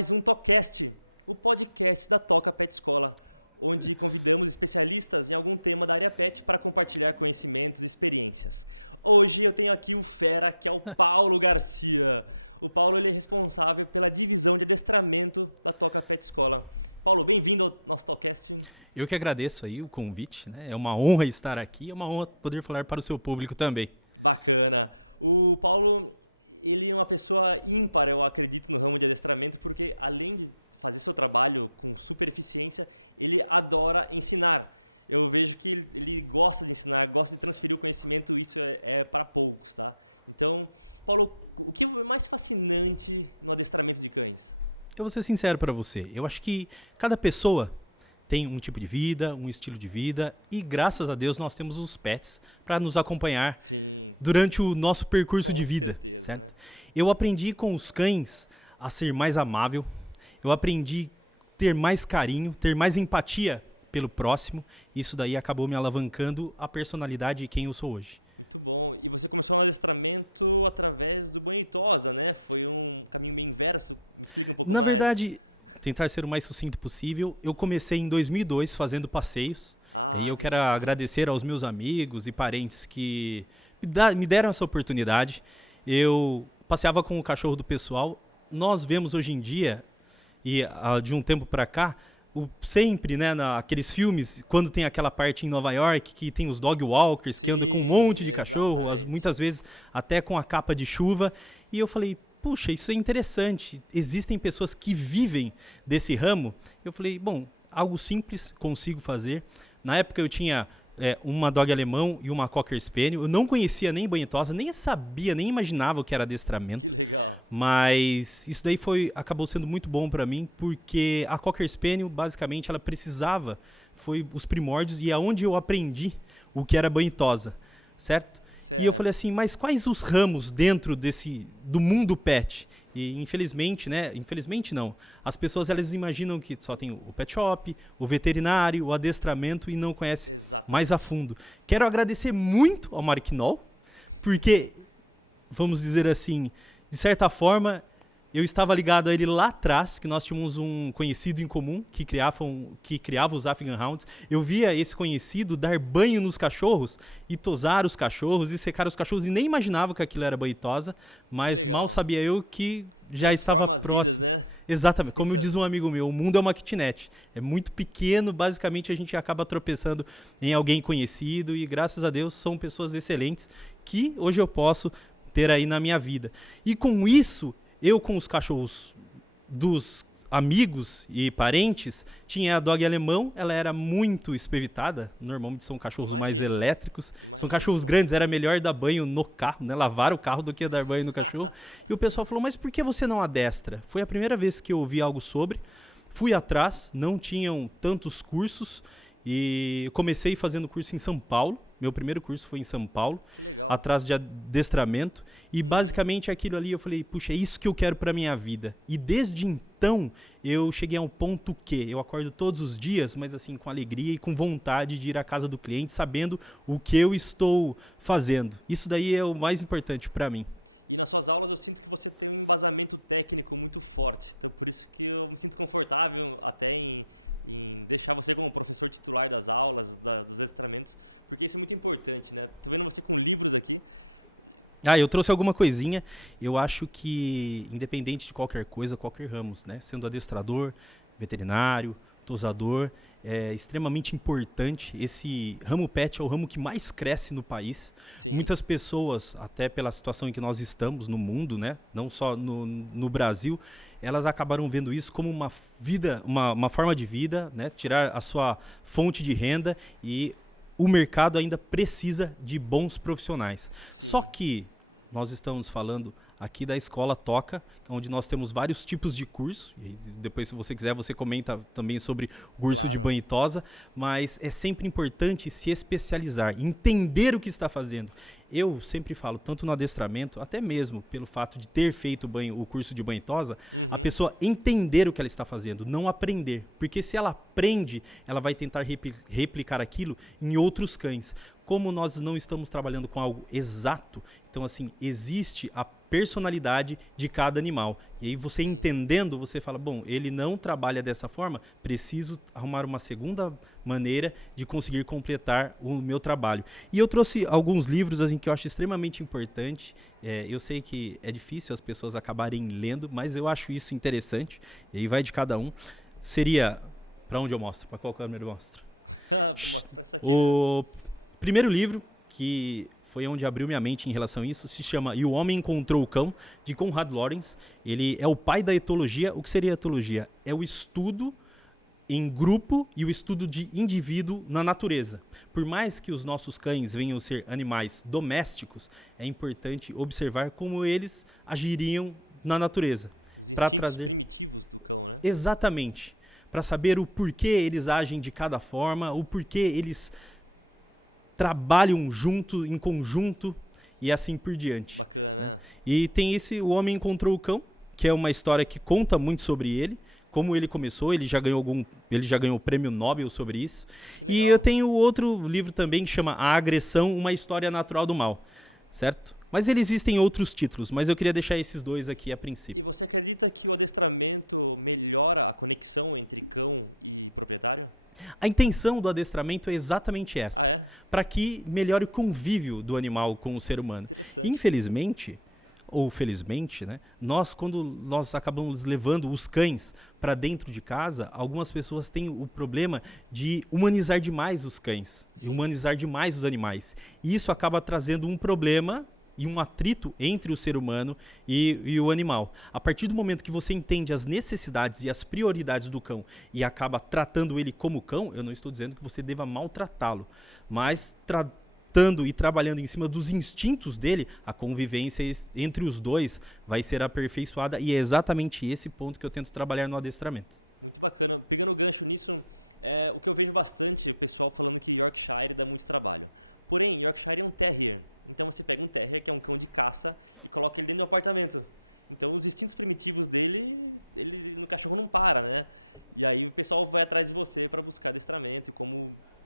mais um Topcast, o podcast da Toca Pet Escola, onde convidamos especialistas em algum tema da área pet para compartilhar conhecimentos e experiências. Hoje eu tenho aqui um fera, que é o Paulo Garcia. O Paulo ele é responsável pela divisão de adestramento da Toca Pet Escola. Paulo, bem-vindo ao nosso Topcast. Eu que agradeço aí o convite, né? É uma honra estar aqui, é uma honra poder falar para o seu público também. Bacana. O Paulo, ele é uma pessoa ímpar, eu acredito, no ramo de adestramento, porque além de fazer seu trabalho com super eficiência, ele adora ensinar. Eu vejo que ele gosta de ensinar, gosta de transferir o conhecimento, isso é para poucos, tá? Então, Paulo, o que é mais fascinante no adestramento de cães? Eu vou ser sincero para você, eu acho que cada pessoa tem um tipo de vida, um estilo de vida e graças a Deus nós temos os pets para nos acompanhar durante o nosso percurso de vida, certo? Eu aprendi com os cães a ser mais amável, eu aprendi a ter mais carinho, ter mais empatia pelo próximo, isso daí acabou me alavancando a personalidade de quem eu sou hoje. Muito bom. E você começou o adestramento através do banho idosa, né? Foi um caminho bem inverso. Na verdade, tentar ser o mais sucinto possível, eu comecei em 2002 fazendo passeios, e eu quero agradecer aos meus amigos e parentes que me deram essa oportunidade. Eu passeava com o cachorro do pessoal. Nós vemos hoje em dia, e de um tempo para cá, sempre, né, naqueles filmes, quando tem aquela parte em Nova York, que tem os dog walkers, que andam com um monte de cachorro, muitas vezes até com a capa de chuva, e eu falei, puxa, isso é interessante, existem pessoas que vivem desse ramo. Eu falei, bom, algo simples, consigo fazer. Na época eu tinha uma dog alemão e uma cocker spaniel, eu não conhecia nem banho tosa, nem sabia, nem imaginava o que era adestramento. Mas isso daí acabou sendo muito bom para mim, porque a cocker spaniel, basicamente, ela precisava, foi os primórdios e aonde eu aprendi o que era banho tosa, certo? E eu falei assim, mas quais os ramos dentro do mundo pet? E infelizmente, né? Infelizmente não. As pessoas elas imaginam que só tem o pet shop, o veterinário, o adestramento e não conhecem mais a fundo. Quero agradecer muito ao Mark Knoll, porque, vamos dizer assim, de certa forma, eu estava ligado a ele lá atrás, que nós tínhamos um conhecido em comum que criava os Afghan Hounds. Eu via esse conhecido dar banho nos cachorros e tosar os cachorros e secar os cachorros e nem imaginava que aquilo era banho e tosa, mas mal sabia eu que já estava próximo. Exatamente, como diz um amigo meu, o mundo é uma kitnet. É muito pequeno, basicamente a gente acaba tropeçando em alguém conhecido e graças a Deus são pessoas excelentes que hoje eu posso ter aí na minha vida. E com isso, eu com os cachorros dos amigos e parentes, tinha a dog alemão, ela era muito espevitada, normalmente são cachorros mais elétricos, são cachorros grandes, era melhor dar banho no carro, né, lavar o carro do que dar banho no cachorro. E o pessoal falou, mas por que você não adestra? Foi a primeira vez que eu ouvi algo sobre, fui atrás, não tinham tantos cursos, e eu comecei fazendo curso em São Paulo, meu primeiro curso foi em São Paulo, atrás de adestramento, e basicamente aquilo ali eu falei, puxa, é isso que eu quero para minha vida. E desde então eu cheguei a um ponto que eu acordo todos os dias, mas assim com alegria e com vontade de ir à casa do cliente, sabendo o que eu estou fazendo. Isso daí é o mais importante para mim. E nas suas aulas eu sinto que você tem um embasamento técnico muito forte, por isso que eu me sinto confortável até em deixar você como professor titular das aulas, dos adestramentos, porque isso é muito importante, né? Tô vendo você com livros aqui. Eu trouxe alguma coisinha. Eu acho que, independente de qualquer coisa, qualquer ramo, né? Sendo adestrador, veterinário, tosador, é extremamente importante. Esse ramo pet é o ramo que mais cresce no país. Muitas pessoas, até pela situação em que nós estamos no mundo, né? Não só no Brasil, elas acabaram vendo isso como uma vida, uma forma de vida, né? Tirar a sua fonte de renda e o mercado ainda precisa de bons profissionais. Só que nós estamos falando aqui da Escola Toca, onde nós temos vários tipos de curso. E depois, se você quiser, você comenta também sobre o curso de banho e tosa. Mas é sempre importante se especializar, entender o que está fazendo. Eu sempre falo, tanto no adestramento, até mesmo pelo fato de ter feito o curso de banho e tosa, a pessoa entender o que ela está fazendo, não aprender. Porque se ela aprende, ela vai tentar replicar aquilo em outros cães. como nós não estamos trabalhando com algo exato, então assim, existe a personalidade de cada animal. E aí você entendendo, você fala, bom, ele não trabalha dessa forma, preciso arrumar uma segunda maneira de conseguir completar o meu trabalho. E eu trouxe alguns livros assim, que eu acho extremamente importante. Eu sei que é difícil as pessoas acabarem lendo, mas eu acho isso interessante. E aí vai de cada um. Seria, para onde eu mostro? Para qual câmera eu mostro? O primeiro livro, que foi onde abriu minha mente em relação a isso, se chama E o Homem Encontrou o Cão, de Conrad Lorenz. Ele é o pai da etologia. O que seria a etologia? É o estudo em grupo e o estudo de indivíduo na natureza. Por mais que os nossos cães venham a ser animais domésticos, é importante observar como eles agiriam na natureza. Para trazer... Exatamente. Para saber o porquê eles agem de cada forma, o porquê eles trabalham junto, em conjunto e assim por diante. Né? E tem esse O Homem Encontrou o Cão, que é uma história que conta muito sobre ele, como ele começou, ele já ganhou o prêmio Nobel sobre isso. E eu tenho outro livro também que chama A Agressão, uma história natural do mal, certo? Mas existem outros títulos, mas eu queria deixar esses dois aqui a princípio. E você acredita que o adestramento melhora a conexão entre cão e proprietário? A intenção do adestramento é exatamente essa. Ah, é? Para que melhore o convívio do animal com o ser humano. Infelizmente, ou felizmente, né, quando nós acabamos levando os cães para dentro de casa, algumas pessoas têm o problema de humanizar demais os cães, e humanizar demais os animais. E isso acaba trazendo um problema e um atrito entre o ser humano e o animal. A partir do momento que você entende as necessidades e as prioridades do cão e acaba tratando ele como cão, eu não estou dizendo que você deva maltratá-lo, mas tratando e trabalhando em cima dos instintos dele, a convivência entre os dois vai ser aperfeiçoada, e é exatamente esse ponto que eu tento trabalhar no adestramento. Muito bacana. Pegando o gancho nisso, o que eu vejo bastante, o pessoal falando que Yorkshire dá muito trabalho. Porém, Yorkshire é um terrier. Então você pega um terrier, que é um cão de caça, coloca ele dentro do apartamento. Então os instintos primitivos dele, o cachorro não para, né? E aí o pessoal vai atrás de você para buscar adestramento, como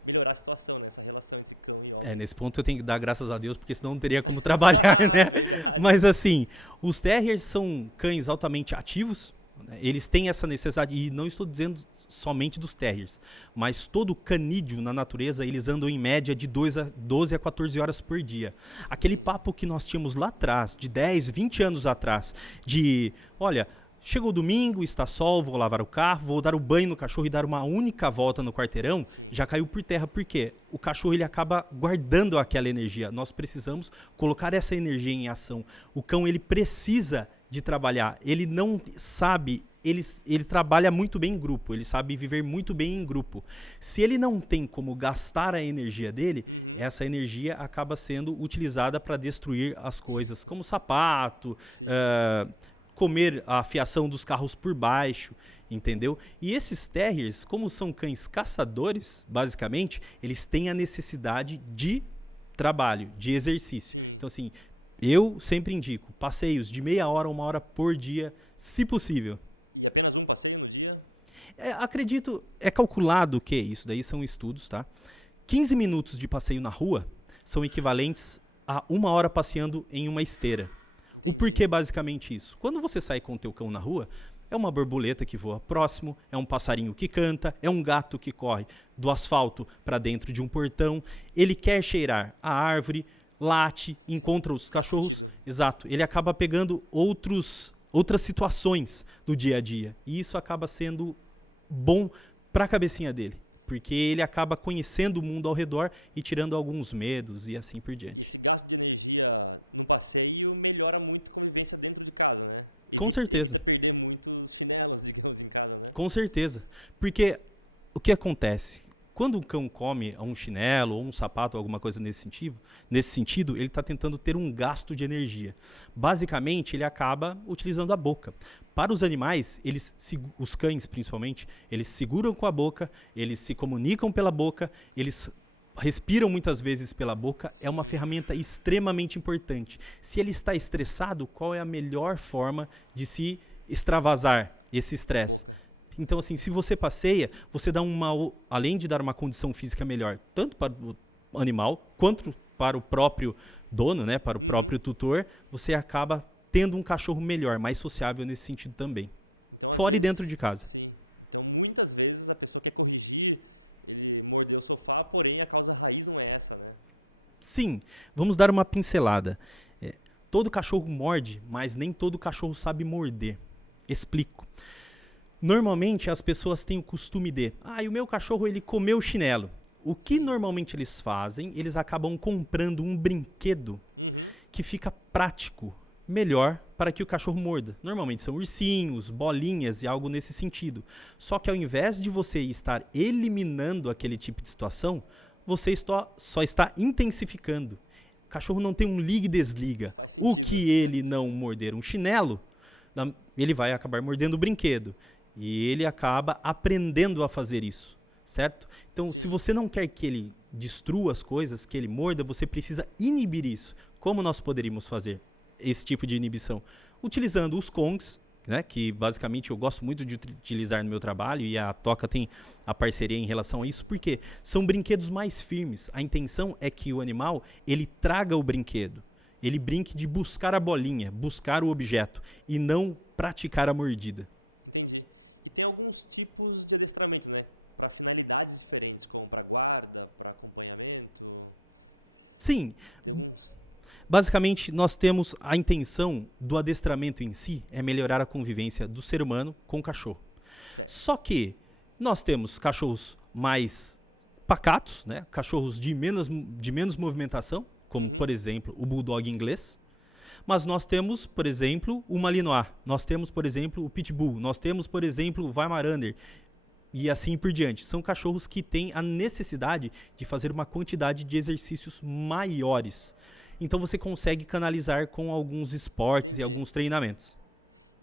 melhorar a situação, né? Essa relação entre cão e homem. Nesse ponto eu tenho que dar graças a Deus, porque senão não teria como trabalhar, né? Mas assim, os terriers são cães altamente ativos, né? Eles têm essa necessidade, e não estou dizendo somente dos terriers, mas todo canídeo na natureza, eles andam em média de 12 a 14 horas por dia. Aquele papo que nós tínhamos lá atrás, de 10, 20 anos atrás, de, olha, chegou o domingo, está sol, vou lavar o carro, vou dar o banho no cachorro e dar uma única volta no quarteirão, já caiu por terra. Por quê? O cachorro ele acaba guardando aquela energia. Nós precisamos colocar essa energia em ação. O cão ele precisa de trabalhar. Ele não sabe, ele trabalha muito bem em grupo, ele sabe viver muito bem em grupo. Se ele não tem como gastar a energia dele, essa energia acaba sendo utilizada para destruir as coisas, como sapato, comer a fiação dos carros por baixo, entendeu? E esses terriers, como são cães caçadores, basicamente, eles têm a necessidade de trabalho, de exercício. Então, assim, eu sempre indico passeios de meia hora a uma hora por dia, se possível. E apenas um passeio no dia? Acredito, é calculado que isso daí são estudos, tá? 15 minutos de passeio na rua são equivalentes a uma hora passeando em uma esteira. O porquê basicamente isso? Quando você sai com o teu cão na rua, é uma borboleta que voa próximo, é um passarinho que canta, é um gato que corre do asfalto para dentro de um portão, ele quer cheirar a árvore, late, encontra os cachorros, exato, ele acaba pegando outras situações do dia a dia, e isso acaba sendo bom para a cabecinha dele, porque ele acaba conhecendo o mundo ao redor e tirando alguns medos e assim por diante. O gasto de energia no passeio melhora muito a convivência dentro de casa, né? Com certeza. Você perder muitos chinelos e tudo em casa, né? Com certeza, porque o que acontece? Quando o cão come um chinelo ou um sapato, alguma coisa nesse sentido, ele está tentando ter um gasto de energia. Basicamente, ele acaba utilizando a boca. Para os animais, os cães principalmente, eles seguram com a boca, eles se comunicam pela boca, eles respiram muitas vezes pela boca, é uma ferramenta extremamente importante. Se ele está estressado, qual é a melhor forma de se extravasar esse estresse? Então, assim, se você passeia, você dá além de dar uma condição física melhor, tanto para animal, quanto para o próprio dono, né, para o próprio tutor, você acaba tendo um cachorro melhor, mais sociável nesse sentido também. Então, Fora e dentro de casa. sim. Então, muitas vezes a pessoa quer corrigir, ele mordeu o sofá, porém a causa raiz não é essa, né? Sim, vamos dar uma pincelada. Todo cachorro morde, mas nem todo cachorro sabe morder. Explico. Normalmente as pessoas têm o costume de, o meu cachorro ele comeu o chinelo. O que normalmente eles fazem? Eles acabam comprando um brinquedo que fica prático, melhor para que o cachorro morda. Normalmente são ursinhos, bolinhas e algo nesse sentido. Só que ao invés de você estar eliminando aquele tipo de situação, você só está intensificando. O cachorro não tem um liga e desliga. O que ele não morder um chinelo, ele vai acabar mordendo o brinquedo. E ele acaba aprendendo a fazer isso, certo? Então, se você não quer que ele destrua as coisas, que ele morda, você precisa inibir isso. Como nós poderíamos fazer esse tipo de inibição? Utilizando os Kongs, né, que basicamente eu gosto muito de utilizar no meu trabalho, e a Toca tem a parceria em relação a isso, porque são brinquedos mais firmes. A intenção é que o animal ele traga o brinquedo, ele brinque de buscar a bolinha, buscar o objeto, e não praticar a mordida. Entendi. E tem alguns tipos de adestramento, né? Para finalidades diferentes, como para guarda, para acompanhamento. Sim. Basicamente, nós temos a intenção do adestramento em si é melhorar a convivência do ser humano com o cachorro. Só que nós temos cachorros mais pacatos, né? Cachorros de menos movimentação, como, por exemplo, o Bulldog inglês. Mas nós temos, por exemplo, o Malinois. Nós temos, por exemplo, o Pitbull. Nós temos, por exemplo, o Weimaraner. E assim por diante. São cachorros que têm a necessidade de fazer uma quantidade de exercícios maiores. Então você consegue canalizar com alguns esportes e alguns treinamentos.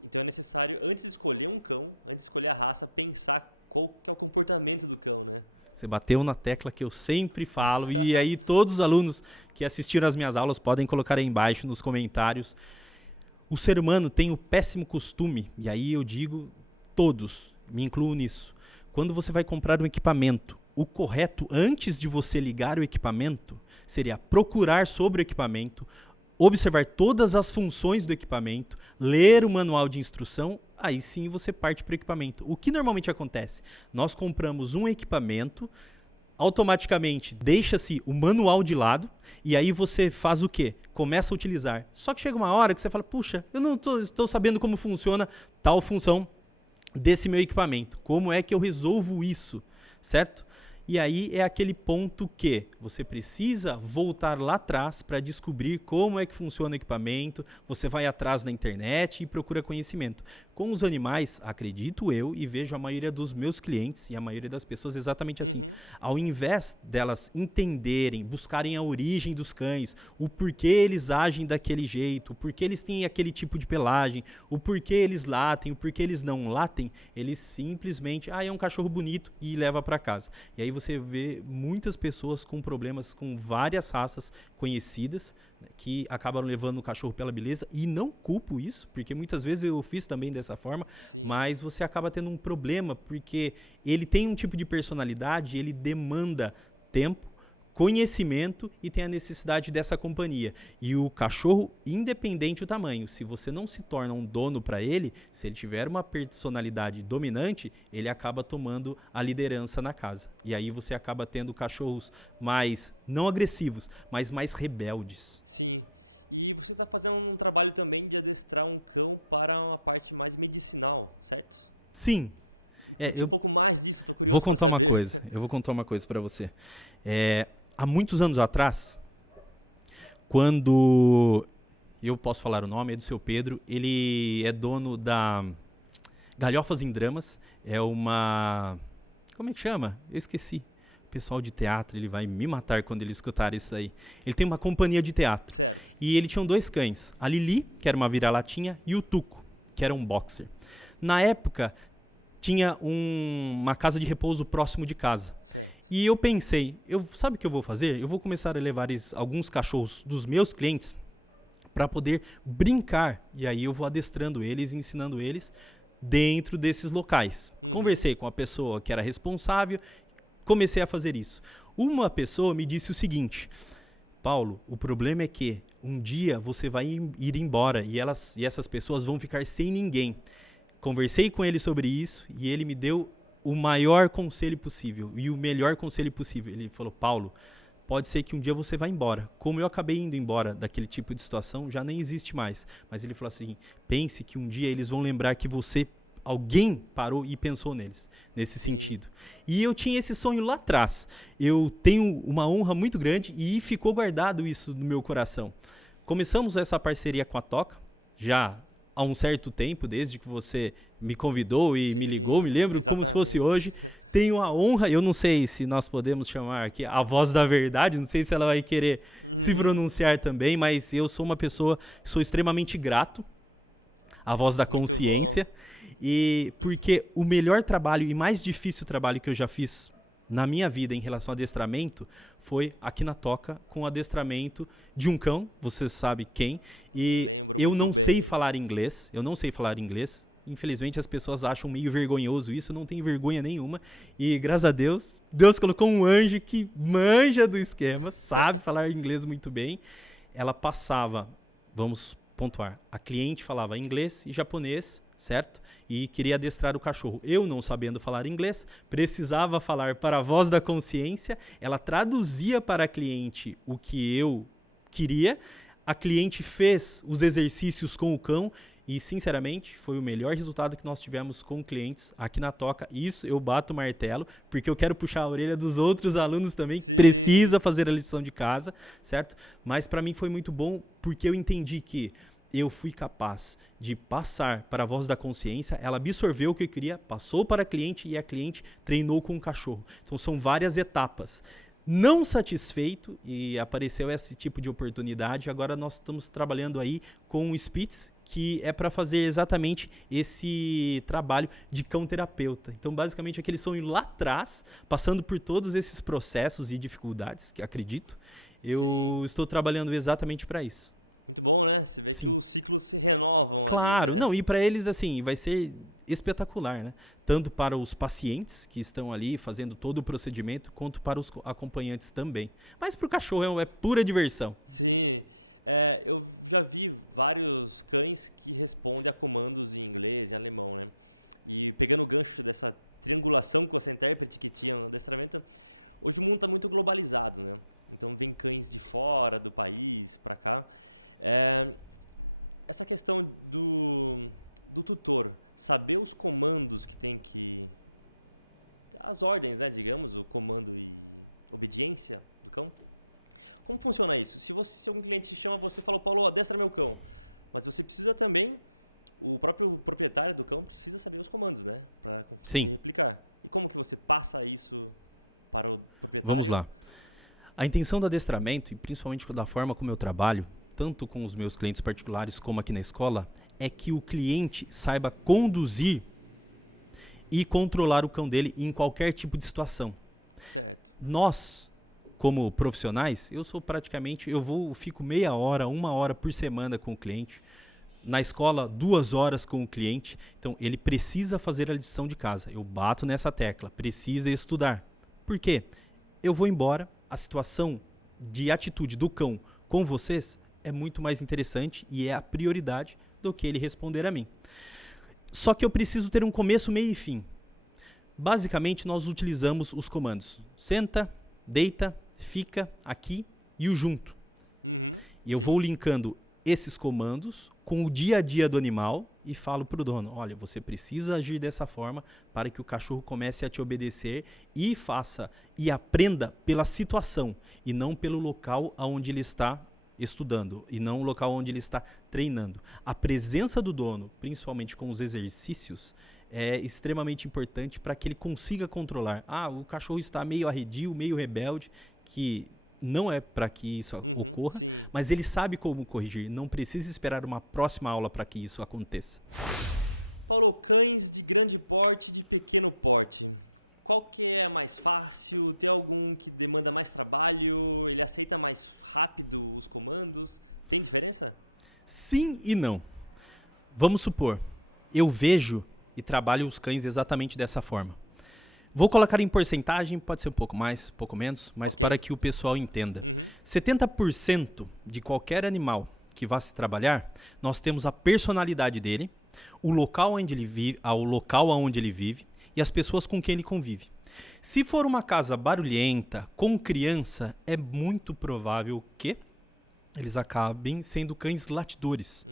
Então é necessário, antes de escolher um cão, antes de escolher a raça, pensar qual é o comportamento do cão, né? Você bateu na tecla que eu sempre falo, e aí todos os alunos que assistiram às minhas aulas podem colocar aí embaixo nos comentários. O ser humano tem o péssimo costume, e aí eu digo todos, me incluo nisso. Quando você vai comprar um equipamento, o correto antes de você ligar o equipamento seria procurar sobre o equipamento, observar todas as funções do equipamento, ler o manual de instrução, aí sim você parte para o equipamento. O que normalmente acontece? Nós compramos um equipamento, automaticamente deixa-se o manual de lado e aí você faz o quê? Começa a utilizar. Só que chega uma hora que você fala, puxa, eu não estou sabendo como funciona tal função desse meu equipamento. Como é que eu resolvo isso? Certo? E aí é aquele ponto que você precisa voltar lá atrás para descobrir como é que funciona o equipamento, você vai atrás na internet e procura conhecimento. Com os animais, acredito eu, e vejo a maioria dos meus clientes e a maioria das pessoas exatamente assim. Ao invés delas entenderem, buscarem a origem dos cães, o porquê eles agem daquele jeito, o porquê eles têm aquele tipo de pelagem, o porquê eles latem, o porquê eles não latem, eles simplesmente, é um cachorro bonito e leva para casa. E aí você vê muitas pessoas com problemas com várias raças conhecidas, né, que acabam levando o cachorro pela beleza, e não culpo isso, porque muitas vezes eu fiz também dessa forma, mas você acaba tendo um problema, porque ele tem um tipo de personalidade, ele demanda tempo, conhecimento e tem a necessidade dessa companhia. E o cachorro, independente do tamanho, se você não se torna um dono para ele, se ele tiver uma personalidade dominante, ele acaba tomando a liderança na casa. E aí você acaba tendo cachorros mais, não agressivos, mas mais rebeldes. Sim. E você está fazendo um trabalho também de adestrar um cão para uma parte mais medicinal, certo? Sim. Um pouco mais disso. Eu vou contar uma coisa para você. Há muitos anos atrás, quando, eu posso falar o nome, é do seu Pedro, ele é dono da Galhofas em Dramas, é uma, como é que chama? Eu esqueci. O pessoal de teatro, ele vai me matar quando ele escutar isso aí. Ele tem uma companhia de teatro. E ele tinha 2 cães, a Lili, que era uma vira-latinha, e o Tuco, que era um boxer. Na época, tinha uma casa de repouso próximo de casa. E eu pensei, sabe o que eu vou fazer? Eu vou começar a levar alguns cachorros dos meus clientes para poder brincar. E aí eu vou adestrando eles, ensinando eles dentro desses locais. Conversei com a pessoa que era responsável, comecei a fazer isso. Uma pessoa me disse o seguinte: Paulo, o problema é que um dia você vai ir embora e essas pessoas vão ficar sem ninguém. Conversei com ele sobre isso e ele me deu o maior conselho possível e o melhor conselho possível. Ele falou: Paulo, pode ser que um dia você vá embora. Como eu acabei indo embora daquele tipo de situação, já nem existe mais. Mas ele falou assim: pense que um dia eles vão lembrar que alguém parou e pensou neles, nesse sentido. E eu tinha esse sonho lá atrás. Eu tenho uma honra muito grande e ficou guardado isso no meu coração. Começamos essa parceria com a Toca, já há um certo tempo, desde que você me convidou e me ligou, me lembro como se fosse hoje. Tenho a honra, eu não sei se nós podemos chamar aqui a voz da verdade, não sei se ela vai querer se pronunciar também, mas eu sou uma pessoa, sou extremamente grato à voz da consciência, e porque o melhor trabalho e mais difícil trabalho que eu já fiz na minha vida em relação ao adestramento foi aqui na Toca, com o adestramento de um cão, você sabe quem, e eu não sei falar inglês, infelizmente as pessoas acham meio vergonhoso isso, eu não tenho vergonha nenhuma, e graças a Deus, Deus colocou um anjo que manja do esquema, sabe falar inglês muito bem. Ela passava, vamos pontuar, a cliente falava inglês e japonês, certo? E queria adestrar o cachorro. Eu, não sabendo falar inglês, precisava falar para a voz da consciência, ela traduzia para a cliente o que eu queria, a cliente fez os exercícios com o cão e, sinceramente, foi o melhor resultado que nós tivemos com clientes aqui na Toca. Isso eu bato o martelo, porque eu quero puxar a orelha dos outros alunos também, que precisa fazer a lição de casa, certo? Mas para mim foi muito bom, porque eu entendi que eu fui capaz de passar para a voz da consciência, ela absorveu o que eu queria, passou para a cliente e a cliente treinou com o cachorro. Então são várias etapas. Não satisfeito, e apareceu esse tipo de oportunidade, agora nós estamos trabalhando aí com o Spitz, que é para fazer exatamente esse trabalho de cão-terapeuta. Então, basicamente, aquele sonho lá atrás, passando por todos esses processos e dificuldades, que acredito, eu estou trabalhando exatamente para isso. Muito bom, né? Sim. Os ciclos se renovam. Claro, não, e para eles, assim, vai ser espetacular, né? Tanto para os pacientes que estão ali fazendo todo o procedimento, quanto para os acompanhantes também. Mas para o cachorro é pura diversão. Sim, eu já vi vários cães que respondem a comandos em inglês e alemão, né? E pegando o gancho dessa triangulação com essa intérprete que tinha no testamento, hoje o mundo está muito globalizado, né? Então tem cães de fora do país, para cá. Essa questão do tutor, saber os comandos que tem que... as ordens, né, digamos, o comando e obediência. Então, como funciona isso? Se você simplesmente chama você e fala: Paulo, adestra meu cão. Mas você precisa também, o próprio proprietário do cão precisa saber os comandos, né? Sim. Como você passa isso para o proprietário? Vamos lá. A intenção do adestramento, e principalmente da forma como eu trabalho, tanto com os meus clientes particulares como aqui na escola, é que o cliente saiba conduzir e controlar o cão dele em qualquer tipo de situação. Nós, como profissionais, eu fico meia hora, 1 hora por semana com o cliente. Na escola, 2 horas com o cliente. Então, ele precisa fazer a lição de casa. Eu bato nessa tecla, precisa estudar. Por quê? Eu vou embora, a situação de atitude do cão com vocês é muito mais interessante e é a prioridade do que ele responder a mim. Só que eu preciso ter um começo, meio e fim. Basicamente, nós utilizamos os comandos: senta, deita, fica, aqui e o junto. E eu vou linkando esses comandos com o dia a dia do animal e falo para o dono: olha, você precisa agir dessa forma para que o cachorro comece a te obedecer e faça e aprenda pela situação e não pelo local onde ele está estudando e não o local onde ele está treinando. A presença do dono, principalmente com os exercícios, é extremamente importante para que ele consiga controlar. O cachorro está meio arredio, meio rebelde, que não é para que isso ocorra, mas ele sabe como corrigir. Não precisa esperar uma próxima aula para que isso aconteça. Paulo, cães de grande porte e de pequeno porte, qual que é mais fácil? Tem algum que demanda mais trabalho? Ele aceita mais rápido os comandos? Tem diferença? Sim e não. Vamos supor, eu vejo e trabalho os cães exatamente dessa forma. Vou colocar em porcentagem, pode ser um pouco mais, um pouco menos, mas para que o pessoal entenda. 70% de qualquer animal que vá se trabalhar, nós temos a personalidade dele, o local onde ele vive e as pessoas com quem ele convive. Se for uma casa barulhenta, com criança, é muito provável que eles acabem sendo cães latidores,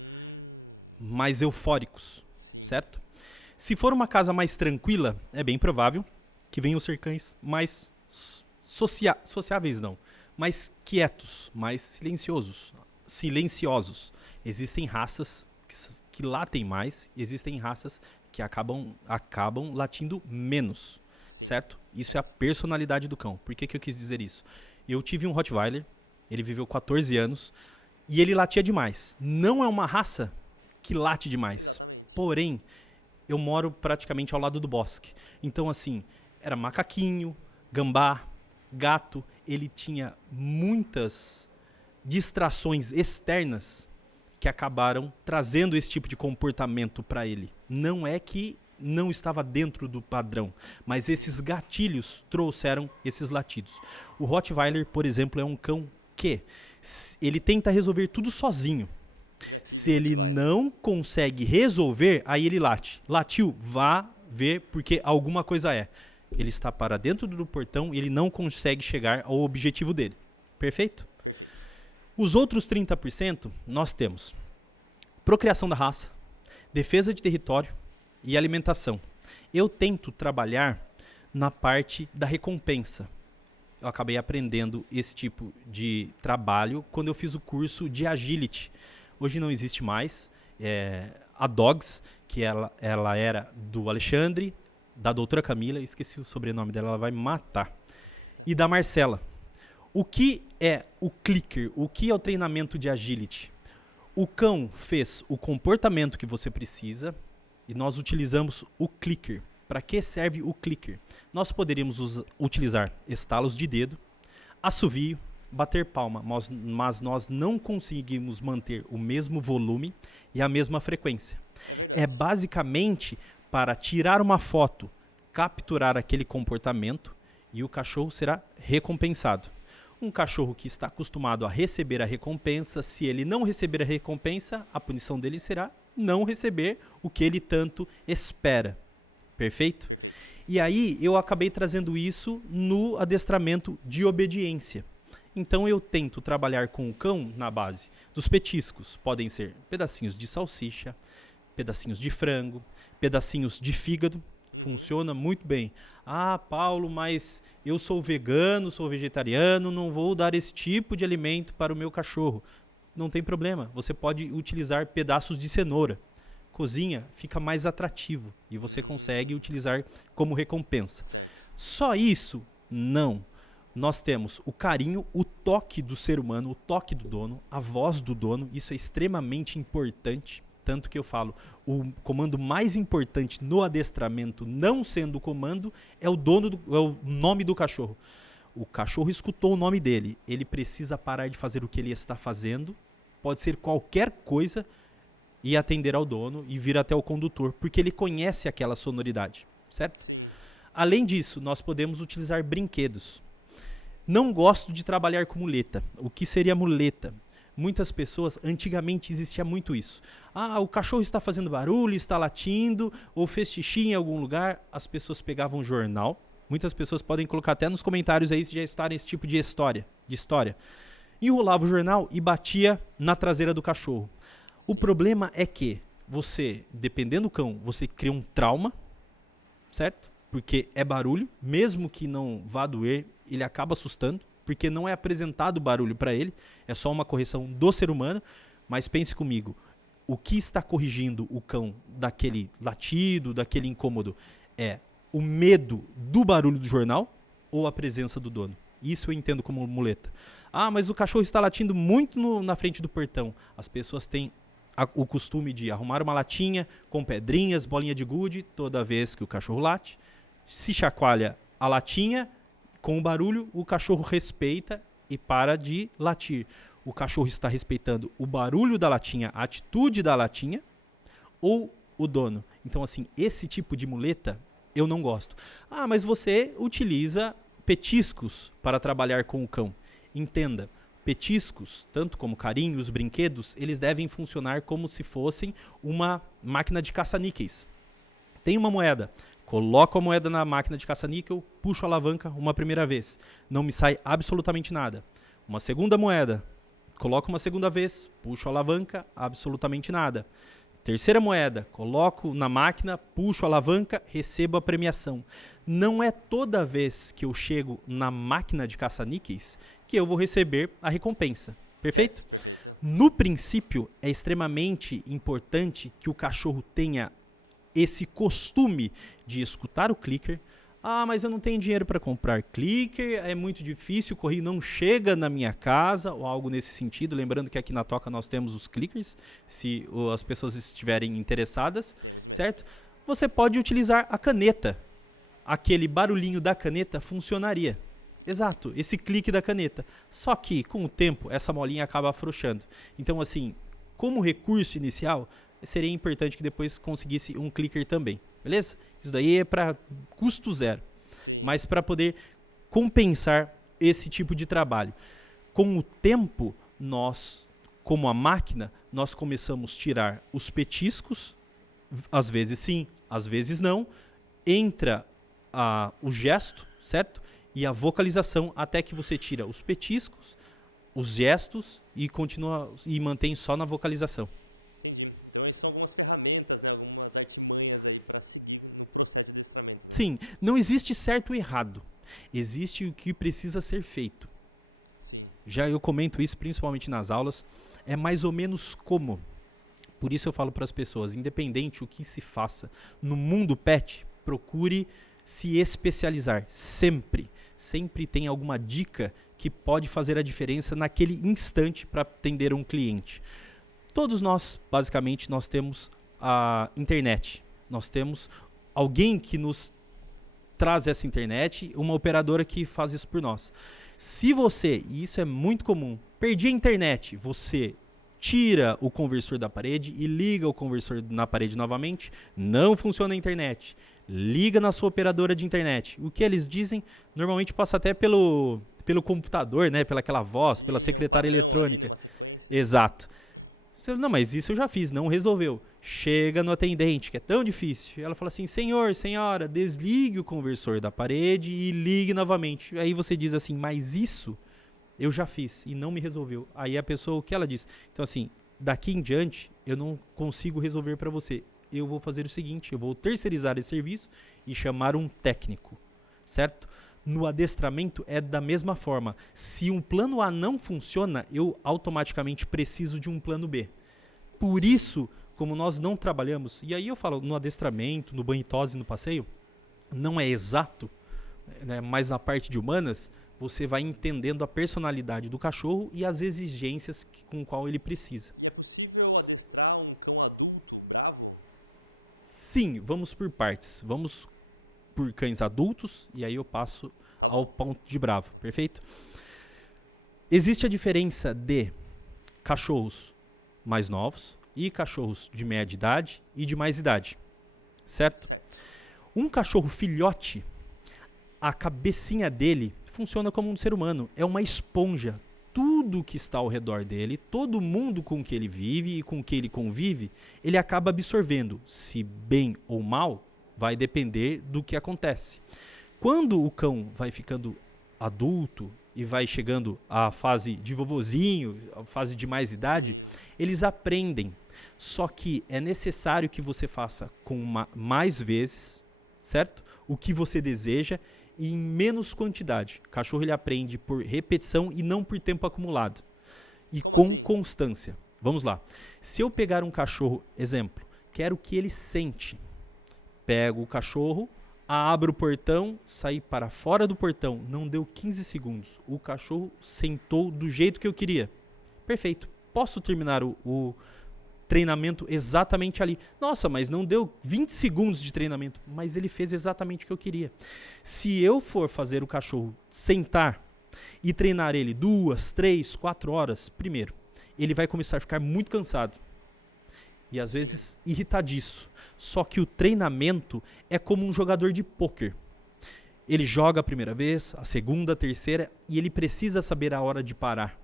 mais eufóricos, certo? Se for uma casa mais tranquila, é bem provável que venham ser cães mais sociáveis, não, mais quietos, mais silenciosos. Existem raças que latem mais, existem raças que acabam latindo menos, certo? Isso é a personalidade do cão. Por que eu quis dizer isso? Eu tive um Rottweiler, ele viveu 14 anos e ele latia demais. Não é uma raça que late demais, porém, eu moro praticamente ao lado do bosque. Então, assim, era macaquinho, gambá, gato. Ele tinha muitas distrações externas que acabaram trazendo esse tipo de comportamento para ele. Não é que não estava dentro do padrão, mas esses gatilhos trouxeram esses latidos. O Rottweiler, por exemplo, é um cão que ele tenta resolver tudo sozinho. Se ele não consegue resolver, aí ele late. Latiu, vá ver porque alguma coisa é. Ele está para dentro do portão e ele não consegue chegar ao objetivo dele. Perfeito? Os outros 30% nós temos procriação da raça, defesa de território e alimentação. Eu tento trabalhar na parte da recompensa. Eu acabei aprendendo esse tipo de trabalho quando eu fiz o curso de Agility. Hoje não existe mais. A Dogs, que ela era do Alexandre, da doutora Camila, esqueci o sobrenome dela, ela vai me matar, e da Marcela. O que é o clicker? O que é o treinamento de Agility? O cão fez o comportamento que você precisa e nós utilizamos o clicker. Para que serve o clicker? Nós poderíamos utilizar estalos de dedo, assovio, bater palma, mas nós não conseguimos manter o mesmo volume e a mesma frequência. É basicamente para tirar uma foto, capturar aquele comportamento e o cachorro será recompensado. Um cachorro que está acostumado a receber a recompensa, se ele não receber a recompensa, a punição dele será não receber o que ele tanto espera. Perfeito? E aí eu acabei trazendo isso no adestramento de obediência. Então eu tento trabalhar com o cão na base dos petiscos. Podem ser pedacinhos de salsicha, pedacinhos de frango, pedacinhos de fígado. Funciona muito bem. Ah, Paulo, mas eu sou vegano, sou vegetariano, não vou dar esse tipo de alimento para o meu cachorro. Não tem problema, você pode utilizar pedaços de cenoura. Cozinha, fica mais atrativo e você consegue utilizar como recompensa. Só isso? Não. Nós temos o carinho, o toque do ser humano, o toque do dono, a voz do dono, isso é extremamente importante. Tanto que eu falo, o comando mais importante no adestramento, não sendo o comando, é o nome do cachorro. O cachorro escutou o nome dele, ele precisa parar de fazer o que ele está fazendo, pode ser qualquer coisa, e atender ao dono e vir até o condutor, porque ele conhece aquela sonoridade, certo? Além disso, nós podemos utilizar brinquedos. Não gosto de trabalhar com muleta. O que seria muleta? Muitas pessoas, antigamente existia muito isso. Ah, o cachorro está fazendo barulho, está latindo, ou fez xixi em algum lugar. As pessoas pegavam um jornal. Muitas pessoas podem colocar até nos comentários aí se já está nesse tipo de história. Enrolava o jornal e batia na traseira do cachorro. O problema é que você, dependendo do cão, você cria um trauma, certo? Porque é barulho, mesmo que não vá doer, ele acaba assustando. Porque não é apresentado barulho para ele, é só uma correção do ser humano, mas pense comigo, o que está corrigindo o cão daquele latido, daquele incômodo, é o medo do barulho do jornal ou a presença do dono? Isso eu entendo como muleta. Ah, mas o cachorro está latindo muito na frente do portão. As pessoas têm o costume de arrumar uma latinha com pedrinhas, bolinha de gude, toda vez que o cachorro late, se chacoalha a latinha. Com o barulho, o cachorro respeita e para de latir. O cachorro está respeitando o barulho da latinha, a atitude da latinha ou o dono. Então, assim, esse tipo de muleta Eu não gosto. Ah, mas você utiliza petiscos para trabalhar com o cão. Entenda, petiscos, tanto como carinhos, brinquedos, eles devem funcionar como se fossem uma máquina de caça-níqueis. Tem uma moeda, coloco a moeda na máquina de caça-níquel, puxo a alavanca uma primeira vez. Não me sai absolutamente nada. Uma segunda moeda, coloco uma segunda vez, puxo a alavanca, absolutamente nada. Terceira moeda, coloco na máquina, puxo a alavanca, recebo a premiação. Não é toda vez que eu chego na máquina de caça-níqueis que eu vou receber a recompensa. Perfeito? No princípio, é extremamente importante que o cachorro tenha esse costume de escutar o clicker. Ah, mas eu não tenho dinheiro para comprar clicker, é muito difícil, o correio não chega na minha casa, ou algo nesse sentido. Lembrando que aqui na Toca nós temos os clickers, se as pessoas estiverem interessadas, certo? Você pode utilizar a caneta. Aquele barulhinho da caneta funcionaria. Exato, esse clique da caneta. Só que, com o tempo, essa molinha acaba afrouxando. Então, assim, como recurso inicial, seria importante que depois conseguisse um clicker também. Beleza? Isso daí é para custo zero. Mas para poder compensar esse tipo de trabalho. Com o tempo, nós, como a máquina, nós começamos a tirar os petiscos. Às vezes sim, às vezes não. Entra o gesto, certo? E a vocalização, até que você tira os petiscos, os gestos e continua e mantém só na vocalização. Entendi. Então, essas são algumas ferramentas, né? Algumas artimanhas aí para seguir no processo de adestramento. Sim, não existe certo ou errado. Existe o que precisa ser feito. Sim. Já eu comento isso principalmente nas aulas. É mais ou menos como. Por isso eu falo para as pessoas, independente o que se faça no mundo pet, procure se especializar. Sempre. Sempre tem alguma dica que pode fazer a diferença naquele instante para atender um cliente. Todos nós, basicamente, nós temos a internet. Nós temos alguém que nos traz essa internet, uma operadora que faz isso por nós. Se você, e isso é muito comum, perdi a internet, você tira o conversor da parede e liga o conversor na parede novamente, não funciona a internet. Liga na sua operadora de internet. O que eles dizem, normalmente passa até pelo computador, né? Pela aquela voz, pela secretária eletrônica. Exato. Não, mas isso eu já fiz, não resolveu. Chega no atendente, que é tão difícil. Ela fala assim, senhor, senhora, desligue o conversor da parede e ligue novamente. Aí você diz assim, mas isso eu já fiz e não me resolveu. Aí a pessoa, o que ela diz? Então assim, daqui em diante eu não consigo resolver para você. Eu vou fazer o seguinte, eu vou terceirizar esse serviço e chamar um técnico, certo? No adestramento é da mesma forma. Se um plano A não funciona, eu automaticamente preciso de um plano B. Por isso, como nós não trabalhamos, e aí eu falo no adestramento, no banho e tosse, no passeio, não é exato, né, mas na parte de humanas, você vai entendendo a personalidade do cachorro e as exigências com qual ele precisa. É possível adestrar um cão adulto bravo? Sim, vamos por partes. Vamos por cães adultos e aí eu passo ao ponto de bravo, perfeito? Existe a diferença de cachorros mais novos e cachorros de média idade e de mais idade, certo? Um cachorro filhote, a cabecinha dele funciona como um ser humano, é uma esponja. Tudo que está ao redor dele, todo mundo com que ele vive e com que ele convive, ele acaba absorvendo. Se bem ou mal, vai depender do que acontece. Quando o cão vai ficando adulto e vai chegando à fase de vovozinho, à fase de mais idade, eles aprendem. Só que é necessário que você faça com mais vezes, certo? O que você deseja e em menos quantidade. O cachorro ele aprende por repetição e não por tempo acumulado. E com constância. Vamos lá. Se eu pegar um cachorro, exemplo, quero que ele sente. Pego o cachorro, abro o portão, saí para fora do portão. Não deu 15 segundos. O cachorro sentou do jeito que eu queria. Perfeito. Posso terminar o treinamento exatamente ali. Nossa, mas não deu 20 segundos de treinamento. Mas ele fez exatamente o que eu queria. Se eu for fazer o cachorro sentar e treinar ele 2, 3, 4 horas, primeiro, ele vai começar a ficar muito cansado. e às vezes irritadiço. Só que o treinamento é como um jogador de pôquer. Ele joga a primeira vez, a segunda, a terceira, e ele precisa saber a hora de parar.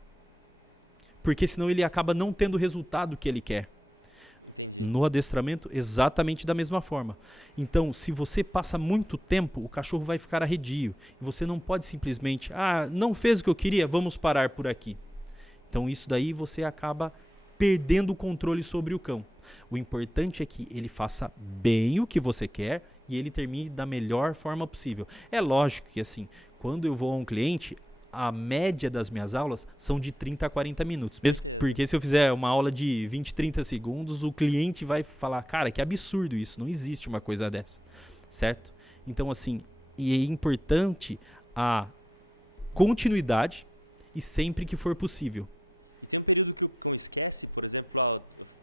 Porque senão ele acaba não tendo o resultado que ele quer. No adestramento, exatamente da mesma forma. Então, se você passa muito tempo, o cachorro vai ficar arredio. E você não pode simplesmente, não fez o que eu queria, vamos parar por aqui. Então, isso daí você acaba perdendo o controle sobre o cão. O importante é que ele faça bem o que você quer e ele termine da melhor forma possível. É lógico que, assim, quando eu vou a um cliente, a média das minhas aulas são de 30 a 40 minutos. Mesmo porque se eu fizer uma aula de 20, 30 segundos, o cliente vai falar, cara, que absurdo isso, não existe uma coisa dessa, certo? Então, assim, e é importante a continuidade e sempre que for possível. Tem um período que o cão esquece, por exemplo,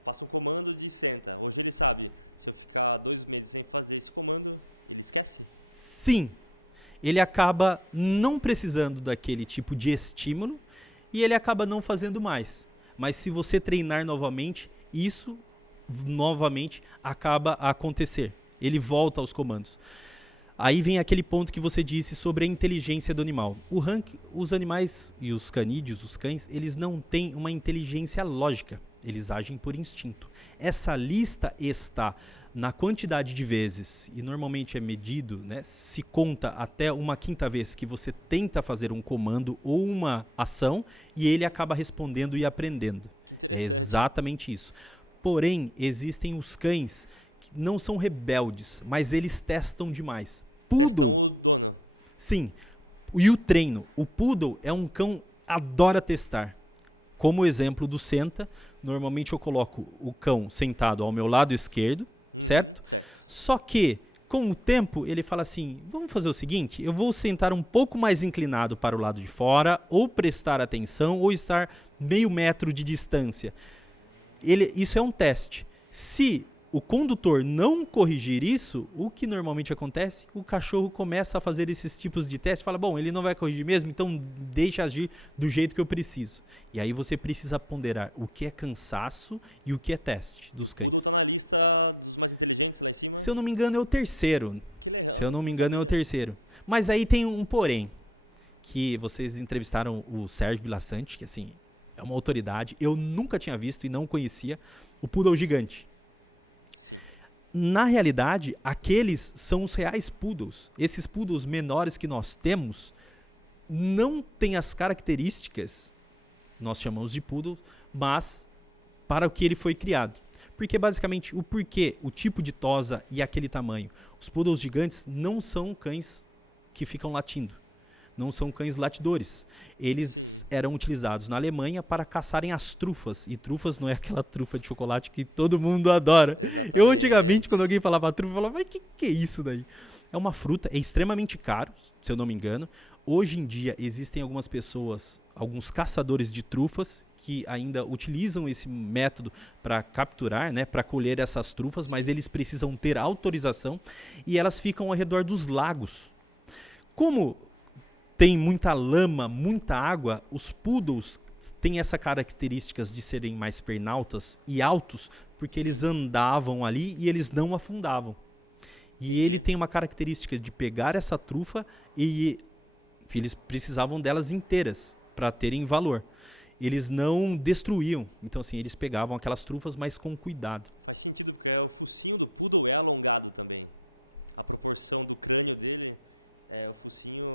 passa um comando de senta, onde ele sabe, se eu ficar 2 meses sem fazer esse comando, ele esquece? Sim. Ele acaba não precisando daquele tipo de estímulo e ele acaba não fazendo mais. Mas se você treinar novamente, isso novamente acaba a acontecer. Ele volta aos comandos. Aí vem aquele ponto que você disse sobre a inteligência do animal. Os animais e os canídeos, os cães, eles não têm uma inteligência lógica. Eles agem por instinto. Essa lista está na quantidade de vezes, e normalmente é medido, né, se conta até uma quinta vez que você tenta fazer um comando ou uma ação e ele acaba respondendo e aprendendo. É exatamente isso. Porém, existem os cães que não são rebeldes, mas eles testam demais. Poodle, sim, e o treino. O Poodle é um cão adora testar. Como exemplo do senta, normalmente eu coloco o cão sentado ao meu lado esquerdo, certo? Só que, com o tempo, ele fala assim, vamos fazer o seguinte, eu vou sentar um pouco mais inclinado para o lado de fora, ou prestar atenção, ou estar meio metro de distância. Isso é um teste. Se o condutor não corrigir isso, o que normalmente acontece? O cachorro começa a fazer esses tipos de testes, fala, bom, ele não vai corrigir mesmo, então deixa agir do jeito que eu preciso. E aí você precisa ponderar o que é cansaço e o que é teste dos cães. Se eu não me engano, é o terceiro. Mas aí tem um porém, que vocês entrevistaram o Sérgio Villasanti, que assim, é uma autoridade. Eu nunca tinha visto e não conhecia o Poodle gigante. Na realidade, aqueles são os reais Poodles. Esses Poodles menores que nós temos não têm as características, nós chamamos de Poodles, mas para o que ele foi criado. Porque basicamente o tipo de tosa e aquele tamanho. Os poodles gigantes não são cães que ficam latindo. Não são cães latidores. Eles eram utilizados na Alemanha para caçarem as trufas. E trufas não é aquela trufa de chocolate que todo mundo adora. Eu antigamente, quando alguém falava trufa, eu falava, mas que é isso daí? É uma fruta, é extremamente caro, se eu não me engano. Hoje em dia existem algumas pessoas, alguns caçadores de trufas que ainda utilizam esse método para capturar, né, para colher essas trufas, mas eles precisam ter autorização e elas ficam ao redor dos lagos. Como tem muita lama, muita água, os poodles têm essa características de serem mais pernaltas e altos, porque eles andavam ali e eles não afundavam. E ele tem uma característica de pegar essa trufa e eles precisavam delas inteiras para terem valor. Eles não destruíam. Então, assim, eles pegavam aquelas trufas, mas com cuidado. Faz sentido que o focinho do poodle é alongado também. A proporção do crânio dele, o focinho,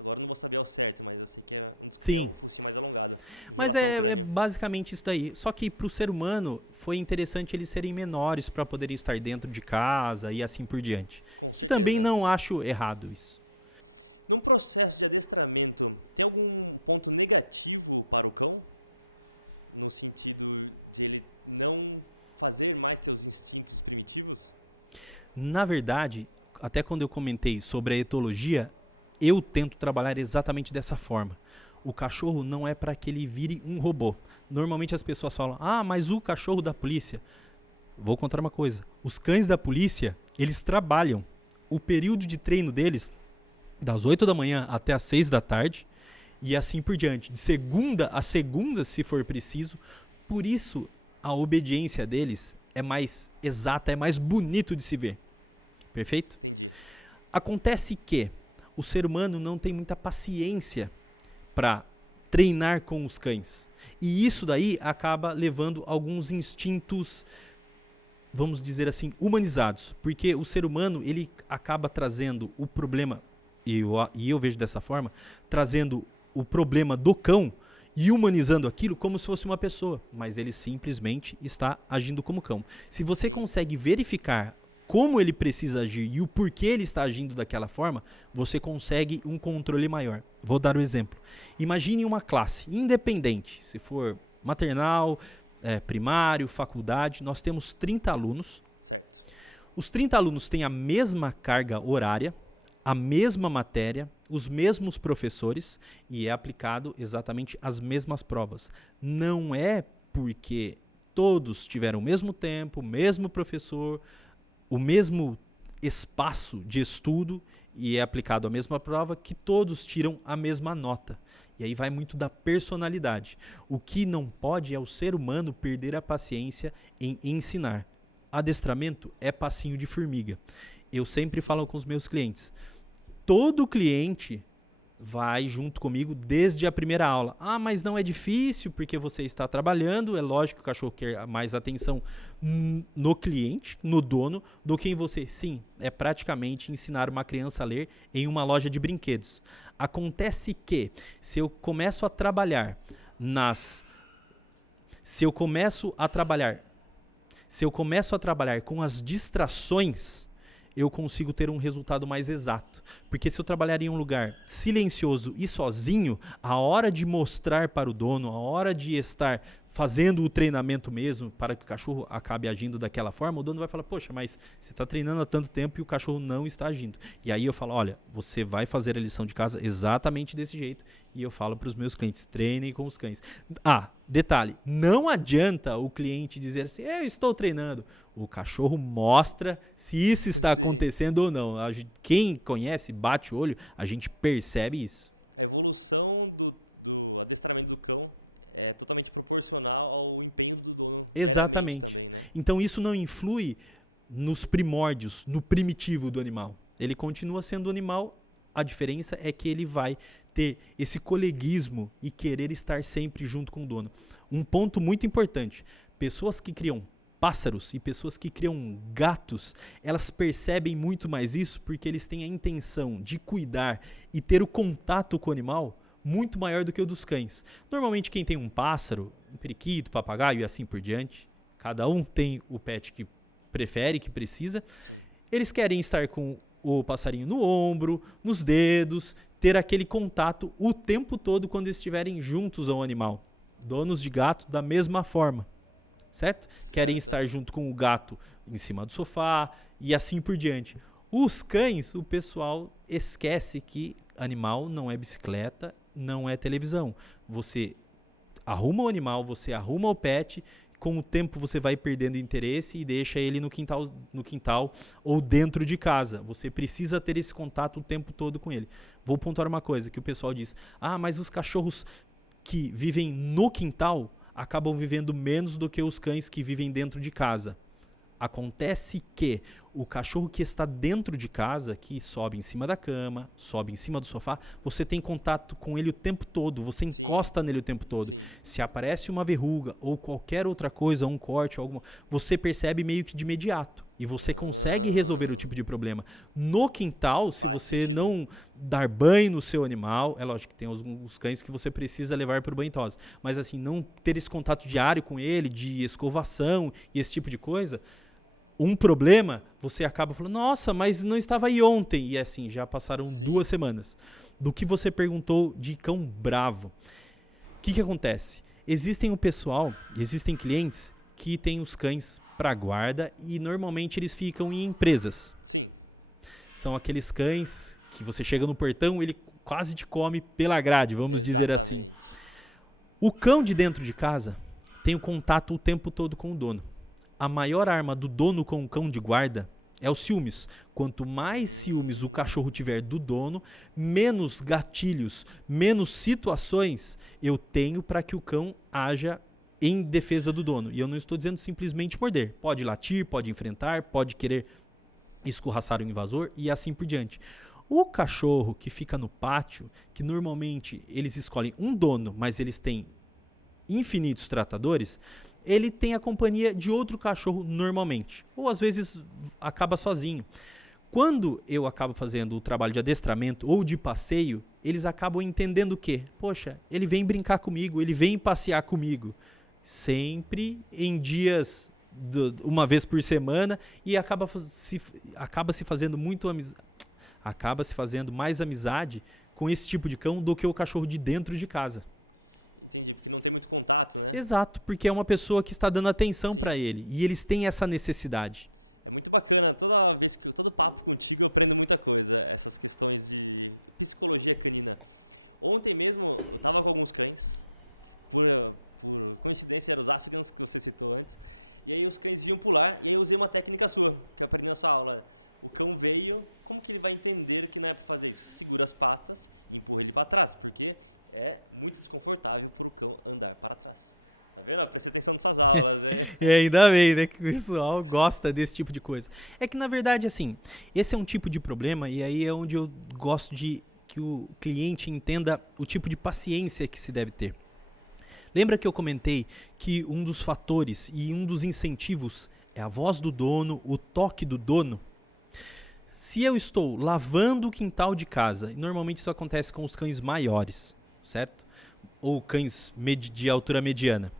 agora não vou saber ao certo, mas assim, sim. Mais alongado. Mas é basicamente isso daí. Só que para o ser humano foi interessante eles serem menores para poderem estar dentro de casa e assim por diante. Que também não acho errado isso. No processo de adestramento, tem algum ponto negativo para o cão? No sentido de ele não fazer mais seus instintos primitivos? Na verdade, até quando eu comentei sobre a etologia, eu tento trabalhar exatamente dessa forma. O cachorro não é para que ele vire um robô. Normalmente as pessoas falam, mas o cachorro da polícia. Vou contar uma coisa. Os cães da polícia, eles trabalham. O período de treino deles, das 8 da manhã até as 6 da tarde, e assim por diante. De segunda a segunda, se for preciso. Por isso, a obediência deles é mais exata, é mais bonito de se ver. Perfeito? Acontece que o ser humano não tem muita paciência para treinar com os cães. E isso daí acaba levando alguns instintos, vamos dizer assim, humanizados. Porque o ser humano, ele acaba trazendo o problema, e eu vejo dessa forma, trazendo o problema do cão e humanizando aquilo como se fosse uma pessoa. Mas ele simplesmente está agindo como cão. Se você consegue verificar como ele precisa agir e o porquê ele está agindo daquela forma, você consegue um controle maior. Vou dar um exemplo. Imagine uma classe independente, se for maternal, primário, faculdade, nós temos 30 alunos. Os 30 alunos têm a mesma carga horária, a mesma matéria, os mesmos professores e é aplicado exatamente as mesmas provas. Não é porque todos tiveram o mesmo tempo, o mesmo professor, o mesmo espaço de estudo e é aplicado a mesma prova que todos tiram a mesma nota. E aí vai muito da personalidade. O que não pode é o ser humano perder a paciência em ensinar. Adestramento é passinho de formiga. Eu sempre falo com os meus clientes, todo cliente vai junto comigo desde a primeira aula. Ah, mas não é difícil porque você está trabalhando. É lógico que o cachorro quer mais atenção no cliente, no dono, do que em você. Sim, é praticamente ensinar uma criança a ler em uma loja de brinquedos. Acontece que se eu começo a trabalhar com as distrações, eu consigo ter um resultado mais exato. Porque se eu trabalhar em um lugar silencioso e sozinho, a hora de mostrar para o dono, a hora de estar fazendo o treinamento mesmo, para que o cachorro acabe agindo daquela forma, o dono vai falar, poxa, mas você está treinando há tanto tempo e o cachorro não está agindo. E aí eu falo, olha, você vai fazer a lição de casa exatamente desse jeito. E eu falo para os meus clientes, treinem com os cães. Ah, detalhe, não adianta o cliente dizer assim, eu estou treinando. O cachorro mostra se isso está acontecendo ou não. Quem conhece, bate o olho, a gente percebe isso. A evolução do adestramento do cão é totalmente proporcional ao empenho do dono. Exatamente. Também, né? Então isso não influi nos primórdios, no primitivo do animal. Ele continua sendo animal, a diferença é que ele vai ter esse coleguismo e querer estar sempre junto com o dono. Um ponto muito importante, pessoas que criam pássaros e pessoas que criam gatos, elas percebem muito mais isso porque eles têm a intenção de cuidar e ter o contato com o animal muito maior do que o dos cães. Normalmente quem tem um pássaro, um periquito, papagaio e assim por diante, cada um tem o pet que prefere, que precisa, eles querem estar com o passarinho no ombro, nos dedos, ter aquele contato o tempo todo quando estiverem juntos ao animal. Donos de gato da mesma forma. Certo? Querem estar junto com o gato em cima do sofá e assim por diante. Os cães, o pessoal esquece que animal não é bicicleta, não é televisão. Você arruma o animal, você arruma o pet, com o tempo você vai perdendo interesse e deixa ele no quintal ou dentro de casa. Você precisa ter esse contato o tempo todo com ele. Vou pontuar uma coisa que o pessoal diz, mas os cachorros que vivem no quintal acabam vivendo menos do que os cães que vivem dentro de casa. Acontece que o cachorro que está dentro de casa, que sobe em cima da cama, sobe em cima do sofá, você tem contato com ele o tempo todo, você encosta nele o tempo todo. Se aparece uma verruga ou qualquer outra coisa, um corte, você percebe meio que de imediato e você consegue resolver o tipo de problema. No quintal, se você não dar banho no seu animal, é lógico que tem alguns cães que você precisa levar para o banho-tosa, mas assim, não ter esse contato diário com ele, de escovação e esse tipo de coisa, um problema, você acaba falando, nossa, mas não estava aí ontem. E assim, já passaram 2 semanas. Do que você perguntou de cão bravo. O que acontece? Existem clientes que têm os cães para guarda e normalmente eles ficam em empresas. São aqueles cães que você chega no portão, ele quase te come pela grade, vamos dizer assim. O cão de dentro de casa tem o contato o tempo todo com o dono. A maior arma do dono com o cão de guarda é o ciúmes. Quanto mais ciúmes o cachorro tiver do dono, menos gatilhos, menos situações eu tenho para que o cão haja em defesa do dono. E eu não estou dizendo simplesmente morder. Pode latir, pode enfrentar, pode querer escorraçar o invasor e assim por diante. O cachorro que fica no pátio, que normalmente eles escolhem um dono, mas eles têm infinitos tratadores, ele tem a companhia de outro cachorro normalmente. Ou às vezes acaba sozinho. Quando eu acabo fazendo o trabalho de adestramento ou de passeio, eles acabam entendendo o quê? Poxa, ele vem brincar comigo, ele vem passear comigo. Sempre em dias, uma vez por semana, e acaba se fazendo acaba se fazendo mais amizade com esse tipo de cão do que o cachorro de dentro de casa. Entendi. Não tem muito contato, né? Exato, porque é uma pessoa que está dando atenção para ele e eles têm essa necessidade. É muito bacana. Toda vez, todo papo contigo eu aprendo muita coisa. Essas questões de psicologia canina. Ontem mesmo eu estava com alguns clientes, por coincidência eram os Africans, que você citou antes, e aí os clientes vinham pular e eu usei uma técnica sua para aprender essa aula. O cão veio, como que ele vai entender o que não é para fazer? Ele segura as patas e empurra ele para trás, porque é muito desconfortável para o cão andar para trás. Tá vendo? Presta atenção nessas aulas, né? E ainda bem, né, que o pessoal gosta desse tipo de coisa. É que, na verdade, assim, esse é um tipo de problema e aí é onde eu gosto de que o cliente entenda o tipo de paciência que se deve ter. Lembra que eu comentei que um dos fatores e um dos incentivos é a voz do dono, o toque do dono? Se eu estou lavando o quintal de casa, e normalmente isso acontece com os cães maiores, certo? Ou cães de altura mediana.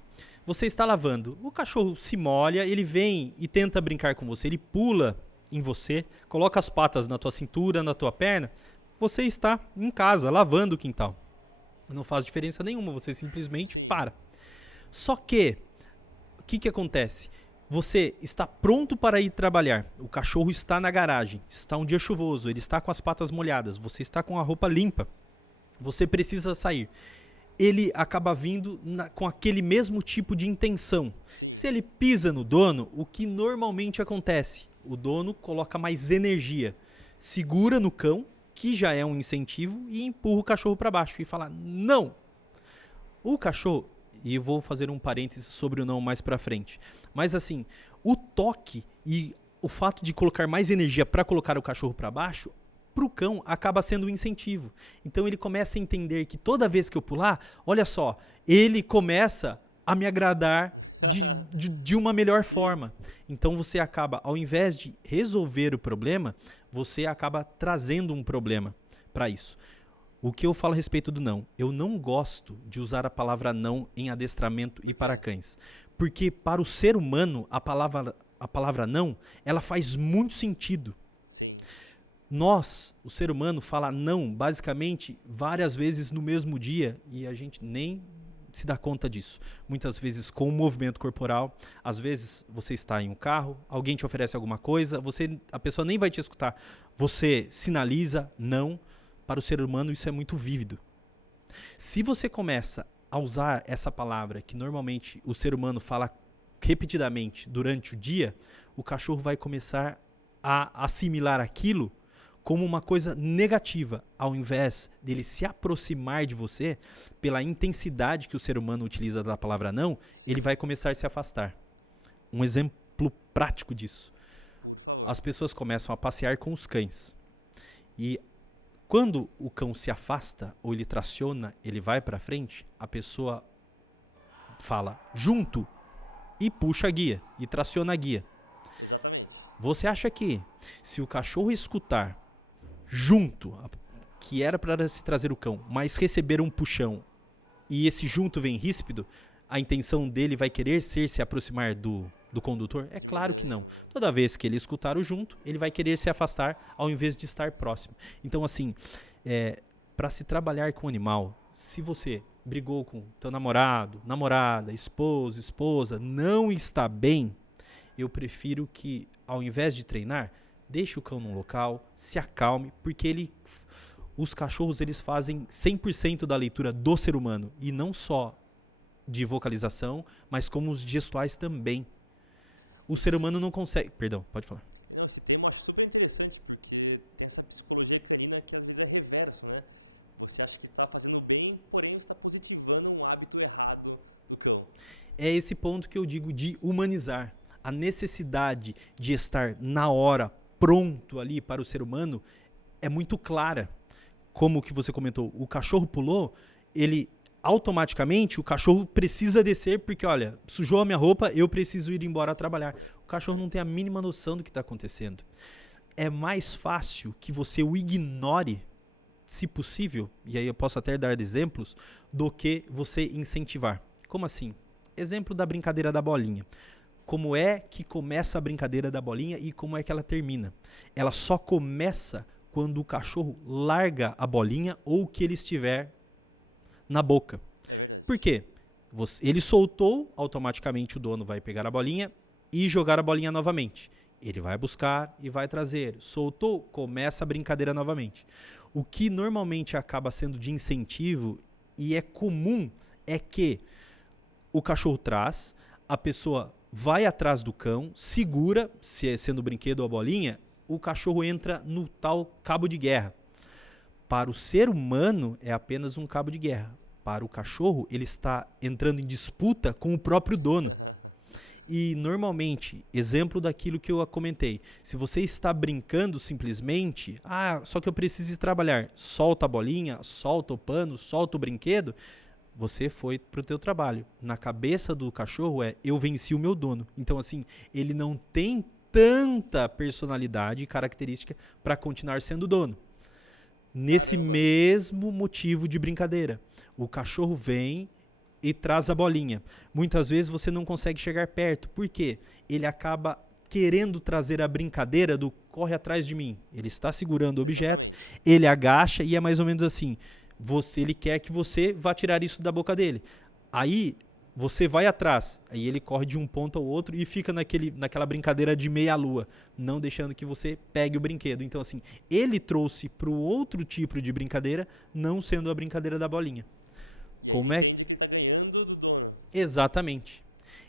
Você está lavando, o cachorro se molha, ele vem e tenta brincar com você, ele pula em você, coloca as patas na tua cintura, na tua perna, você está em casa, lavando o quintal. Não faz diferença nenhuma, você simplesmente para. Só que, o que acontece? Você está pronto para ir trabalhar, o cachorro está na garagem, está um dia chuvoso, ele está com as patas molhadas, você está com a roupa limpa, você precisa sair. Ele acaba vindo com aquele mesmo tipo de intenção. Se ele pisa no dono, o que normalmente acontece? O dono coloca mais energia, segura no cão, que já é um incentivo, e empurra o cachorro para baixo e fala não. O cachorro, e eu vou fazer um parênteses sobre o não mais para frente, mas assim, o toque e o fato de colocar mais energia para colocar o cachorro para baixo, para o cão acaba sendo um incentivo. Então ele começa a entender que toda vez que eu pular, olha só, ele começa a me agradar de uma melhor forma. Então você acaba, ao invés de resolver o problema, você acaba trazendo um problema para isso. O que eu falo a respeito do não? Eu não gosto de usar a palavra não em adestramento e para cães. Porque para o ser humano, a palavra não, ela faz muito sentido. Nós, o ser humano, fala não basicamente várias vezes no mesmo dia e a gente nem se dá conta disso. Muitas vezes com o movimento corporal, às vezes você está em um carro, alguém te oferece alguma coisa, a pessoa nem vai te escutar. Você sinaliza não. Para o ser humano isso é muito vívido. Se você começa a usar essa palavra que normalmente o ser humano fala repetidamente durante o dia, o cachorro vai começar a assimilar aquilo como uma coisa negativa, ao invés dele se aproximar de você, pela intensidade que o ser humano utiliza da palavra não, ele vai começar a se afastar. Um exemplo prático disso. As pessoas começam a passear com os cães. E quando o cão se afasta, ou ele traciona, ele vai para frente, a pessoa fala junto e puxa a guia, e traciona a guia. Você acha que se o cachorro escutar junto, que era para se trazer o cão, mas receber um puxão, e esse junto vem ríspido, a intenção dele vai querer se aproximar do condutor? É claro que não. Toda vez que ele escutar o junto, ele vai querer se afastar ao invés de estar próximo. Então, assim, para se trabalhar com o animal, se você brigou com teu namorado, namorada, esposo, esposa, não está bem, eu prefiro que, ao invés de treinar, deixe o cão num local, se acalme, porque os cachorros eles fazem 100% da leitura do ser humano, e não só de vocalização, mas como os gestuais também. O ser humano não consegue... Perdão, pode falar. Tem uma super interessante, porque essa psicologia canina que às vezes é reverso, né? Você acha que está fazendo bem, porém está positivando um hábito errado do cão. É esse ponto que eu digo de humanizar. A necessidade de estar na hora, pronto ali para o ser humano, é muito clara. Como que você comentou, o cachorro pulou, ele automaticamente, o cachorro precisa descer porque, olha, sujou a minha roupa, eu preciso ir embora trabalhar. O cachorro não tem a mínima noção do que está acontecendo. É mais fácil que você o ignore, se possível, e aí eu posso até dar exemplos, do que você incentivar. Como assim? Exemplo da brincadeira da bolinha. Como é que começa a brincadeira da bolinha e como é que ela termina? Ela só começa quando o cachorro larga a bolinha ou que ele estiver na boca. Por quê? Ele soltou, automaticamente o dono vai pegar a bolinha e jogar a bolinha novamente. Ele vai buscar e vai trazer. Soltou, começa a brincadeira novamente. O que normalmente acaba sendo de incentivo e é comum é que o cachorro traz, a pessoa vai atrás do cão, segura, se é sendo o brinquedo ou a bolinha, o cachorro entra no tal cabo de guerra. Para o ser humano é apenas um cabo de guerra. Para o cachorro, ele está entrando em disputa com o próprio dono. E normalmente, exemplo daquilo que eu comentei, se você está brincando simplesmente, só que eu preciso ir trabalhar, solta a bolinha, solta o pano, solta o brinquedo, você foi para o teu trabalho. Na cabeça do cachorro eu venci o meu dono. Então assim, ele não tem tanta personalidade e característica para continuar sendo dono. Nesse mesmo motivo de brincadeira, o cachorro vem e traz a bolinha. Muitas vezes você não consegue chegar perto. Por quê? Ele acaba querendo trazer a brincadeira do corre atrás de mim. Ele está segurando o objeto, ele agacha e é mais ou menos assim. Ele quer que você vá tirar isso da boca dele. Aí você vai atrás, aí ele corre de um ponto ao outro e fica naquela brincadeira de meia-lua, não deixando que você pegue o brinquedo. Então assim, ele trouxe para o outro tipo de brincadeira, não sendo a brincadeira da bolinha. Como é que... Exatamente.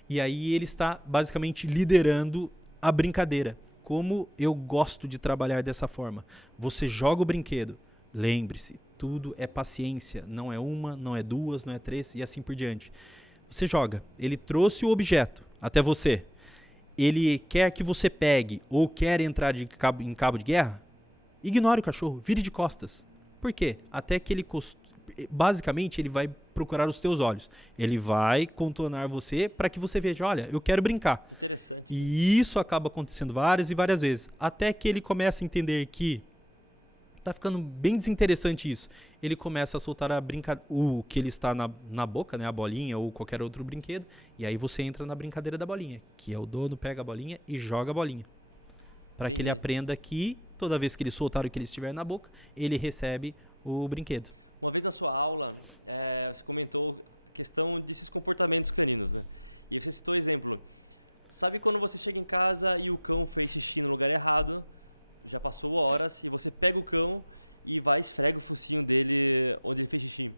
E aí ele está basicamente liderando a brincadeira. Como eu gosto de trabalhar dessa forma. Você joga o brinquedo, lembre-se, tudo é paciência, não é uma, não é duas, não é três e assim por diante. Você joga, ele trouxe o objeto até você, ele quer que você pegue ou quer entrar em cabo de guerra, ignore o cachorro, vire de costas. Por quê? Até que basicamente ele vai procurar os teus olhos, ele vai contornar você para que você veja, olha, eu quero brincar. E isso acaba acontecendo várias e várias vezes, até que ele começa a entender que tá ficando bem desinteressante isso. Ele começa a soltar o que ele está na boca, né, a bolinha ou qualquer outro brinquedo, e aí você entra na brincadeira da bolinha, que é o dono pega a bolinha e joga a bolinha. Para que ele aprenda que toda vez que ele soltar o que ele estiver na boca, ele recebe o brinquedo. Uma vez na sua aula, você comentou a questão desses comportamentos caninos. E eu fiz um exemplo. Sabe quando você chega em casa e o cão fez xixi no lugar errado, já passou horas, você pega o cão e vai esfrega o focinho dele onde ele fez xixi.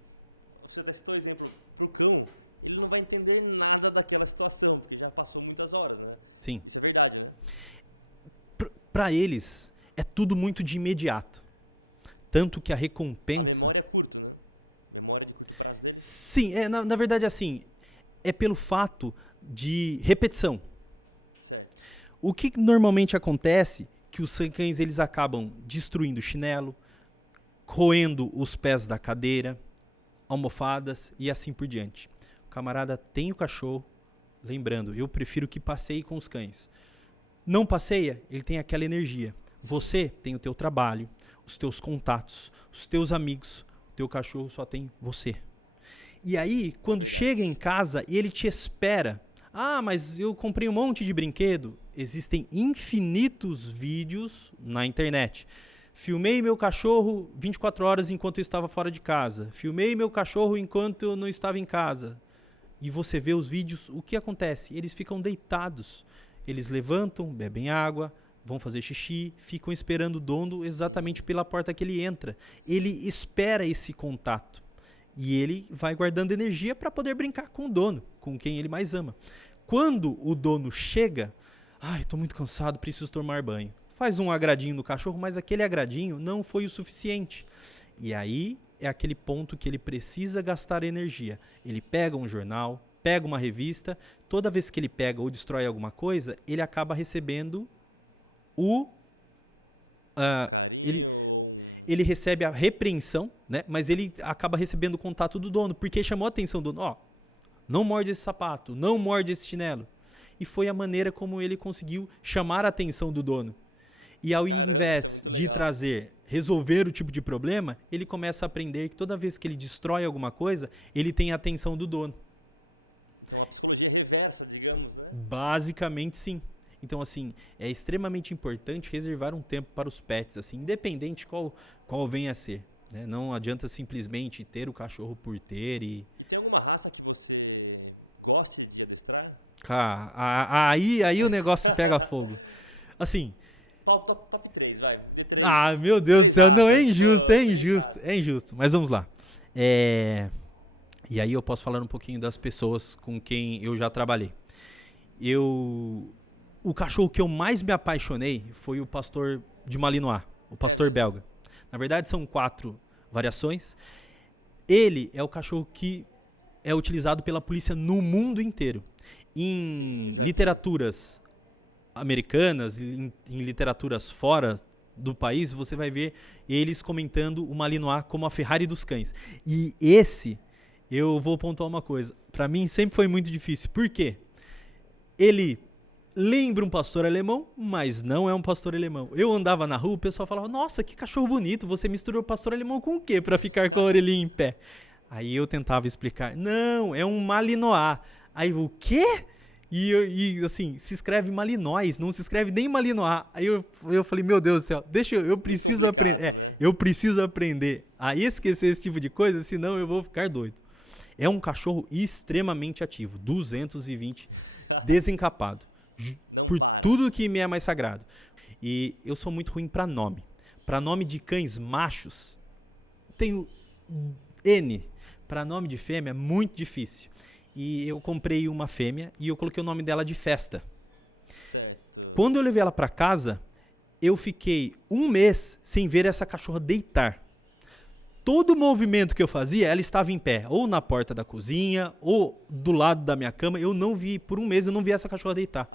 Você dá esse exemplo pro cão, ele não vai entender nada daquela situação, porque já passou muitas horas, né? Sim. Isso é verdade, né? Para eles, é tudo muito de imediato. Tanto que a recompensa... A memória é curta, né? Memória de... Sim, na verdade assim, é pelo fato de repetição. Certo. O que normalmente acontece que os cães eles acabam destruindo o chinelo, roendo os pés da cadeira, almofadas e assim por diante. O camarada tem o cachorro, lembrando, eu prefiro que passeie com os cães. Não passeia, ele tem aquela energia. Você tem o teu trabalho, os teus contatos, os teus amigos, o teu cachorro só tem você. E aí, quando chega em casa e ele te espera, mas eu comprei um monte de brinquedo. Existem infinitos vídeos na internet. Filmei meu cachorro 24 horas enquanto eu estava fora de casa. Filmei meu cachorro enquanto eu não estava em casa. E você vê os vídeos, o que acontece? Eles ficam deitados. Eles levantam, bebem água, vão fazer xixi, ficam esperando o dono exatamente pela porta que ele entra. Ele espera esse contato. E ele vai guardando energia para poder brincar com o dono, com quem ele mais ama. Quando o dono chega, estou muito cansado, preciso tomar banho. Faz um agradinho no cachorro, mas aquele agradinho não foi o suficiente. E aí é aquele ponto que ele precisa gastar energia. Ele pega um jornal, pega uma revista, toda vez que ele pega ou destrói alguma coisa, ele acaba recebendo ele recebe a repreensão, né? Mas ele acaba recebendo o contato do dono, porque chamou a atenção do dono. Ó, não morde esse sapato, não morde esse chinelo. E foi a maneira como ele conseguiu chamar a atenção do dono. E ao invés de resolver o tipo de problema, ele começa a aprender que toda vez que ele destrói alguma coisa, ele tem a atenção do dono. É uma psicologia reversa, digamos, né? Basicamente, sim. Então, assim, é extremamente importante reservar um tempo para os pets, assim, independente qual venha a ser, né? Não adianta simplesmente ter o cachorro por ter e... Tem alguma raça que você gosta de adestrar? Aí o negócio pega fogo. Assim... Top 3, vai. Ah, meu Deus do céu, não, é injusto. Mas vamos lá. E aí eu posso falar um pouquinho das pessoas com quem eu já trabalhei. O cachorro que eu mais me apaixonei foi o pastor de Malinois, o pastor belga. Na verdade, são 4 variações. Ele é o cachorro que é utilizado pela polícia no mundo inteiro. Em literaturas americanas, em literaturas fora do país, você vai ver eles comentando o Malinois como a Ferrari dos cães. E eu vou pontuar uma coisa. Para mim sempre foi muito difícil. Por quê? Ele lembra um pastor alemão, mas não é um pastor alemão. Eu andava na rua, o pessoal falava, nossa, que cachorro bonito, você misturou pastor alemão com o quê para ficar com a orelhinha em pé? Aí eu tentava explicar, não, é um Malinois. Aí o quê? E assim, se escreve Malinois, não se escreve nem Malinois. Aí eu falei, meu Deus do céu, eu preciso aprender, eu preciso aprender a esquecer esse tipo de coisa, senão eu vou ficar doido. É um cachorro extremamente ativo, 220, desencapado, por tudo que me é mais sagrado. E eu sou muito ruim para nome. Para nome de cães machos, tenho N. Para nome de fêmea, muito difícil. E eu comprei uma fêmea e eu coloquei o nome dela de Festa. Quando eu levei ela para casa, eu fiquei 1 mês sem ver essa cachorra deitar. Todo movimento que eu fazia, ela estava em pé, ou na porta da cozinha, ou do lado da minha cama. Eu não vi, por 1 mês eu não vi essa cachorra deitar.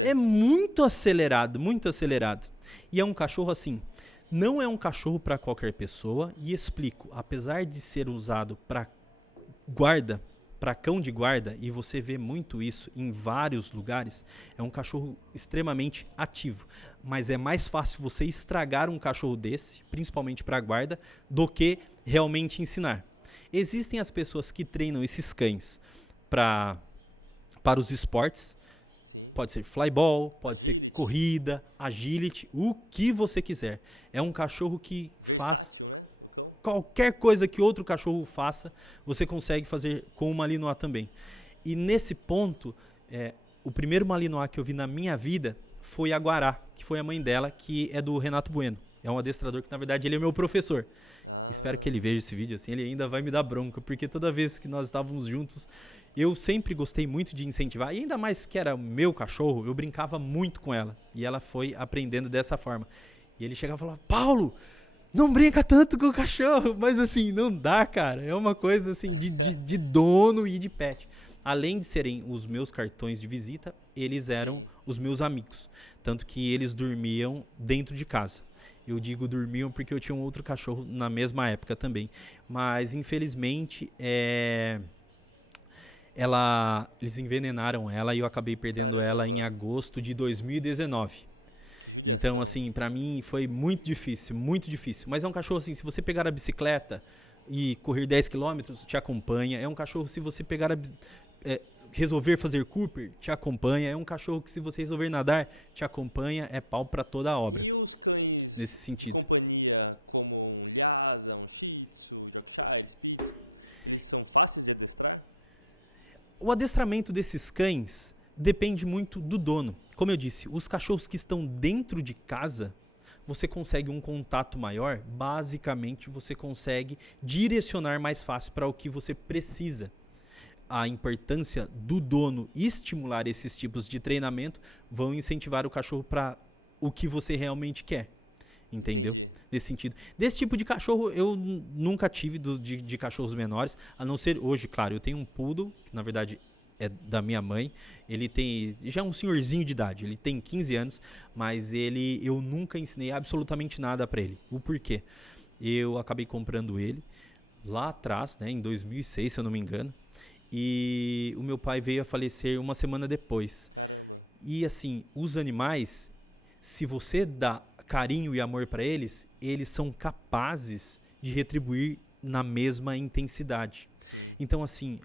É muito acelerado, muito acelerado. E é um cachorro assim, não é um cachorro para qualquer pessoa. E explico, apesar de ser usado para guarda, para cão de guarda, e você vê muito isso em vários lugares, é um cachorro extremamente ativo. Mas é mais fácil você estragar um cachorro desse, principalmente para guarda, do que realmente ensinar. Existem as pessoas que treinam esses cães para os esportes, pode ser flyball, pode ser corrida, agility, o que você quiser. É um cachorro que faz... Qualquer coisa que outro cachorro faça, você consegue fazer com o Malinois também. E nesse ponto, o primeiro Malinois que eu vi na minha vida foi a Guará, que foi a mãe dela, que é do Renato Bueno. É um adestrador que, na verdade, ele é meu professor. Espero que ele veja esse vídeo assim, ele ainda vai me dar bronca, porque toda vez que nós estávamos juntos, eu sempre gostei muito de incentivar, e ainda mais que era meu cachorro, eu brincava muito com ela. E ela foi aprendendo dessa forma. E ele chegava e falava, Paulo, não brinca tanto com o cachorro, mas assim, não dá, cara. É uma coisa assim de dono e de pet. Além de serem os meus cartões de visita, eles eram os meus amigos. Tanto que eles dormiam dentro de casa. Eu digo dormiam porque eu tinha um outro cachorro na mesma época também. Mas infelizmente, eles envenenaram ela e eu acabei perdendo ela em agosto de 2019. Então, assim, pra mim foi muito difícil, muito difícil. Mas é um cachorro, assim, se você pegar a bicicleta e correr 10 km, te acompanha. É um cachorro, se você pegar resolver fazer Cooper, te acompanha. É um cachorro que, se você resolver nadar, te acompanha. É pau pra toda a obra. E os cães nesse sentido. companhia como um Lhasa, um Shih Tzu, um Yorkshire, eles são fáceis de adestrar? O adestramento desses cães depende muito do dono. Como eu disse, os cachorros que estão dentro de casa, você consegue um contato maior. Basicamente, você consegue direcionar mais fácil para o que você precisa. A importância do dono estimular esses tipos de treinamento vão incentivar o cachorro para o que você realmente quer. Entendeu? nesse sentido. Desse tipo de cachorro eu nunca tive de cachorros menores, a não ser hoje, claro, eu tenho um poodle, que na verdade é da minha mãe, ele tem, já é um senhorzinho de idade, ele tem 15 anos, mas eu nunca ensinei absolutamente nada para ele. O porquê? Eu acabei comprando ele lá atrás, né, em 2006, se eu não me engano, e o meu pai veio a falecer uma semana depois. E assim, os animais, se você dá carinho e amor para eles, eles são capazes de retribuir na mesma intensidade. Então assim,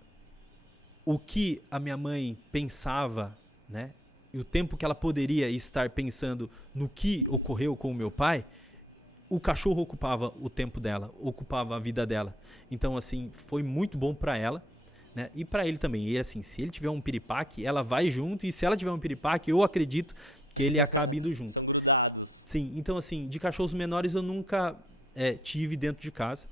o que a minha mãe pensava, né, e o tempo que ela poderia estar pensando no que ocorreu com o meu pai, o cachorro ocupava o tempo dela, ocupava a vida dela. Então assim, foi muito bom para ela, né? E para ele também. E assim, se ele tiver um piripaque, ela vai junto. E se ela tiver um piripaque, eu acredito que ele acabe indo junto. Sim, então assim, de cachorros menores eu nunca tive dentro de casa.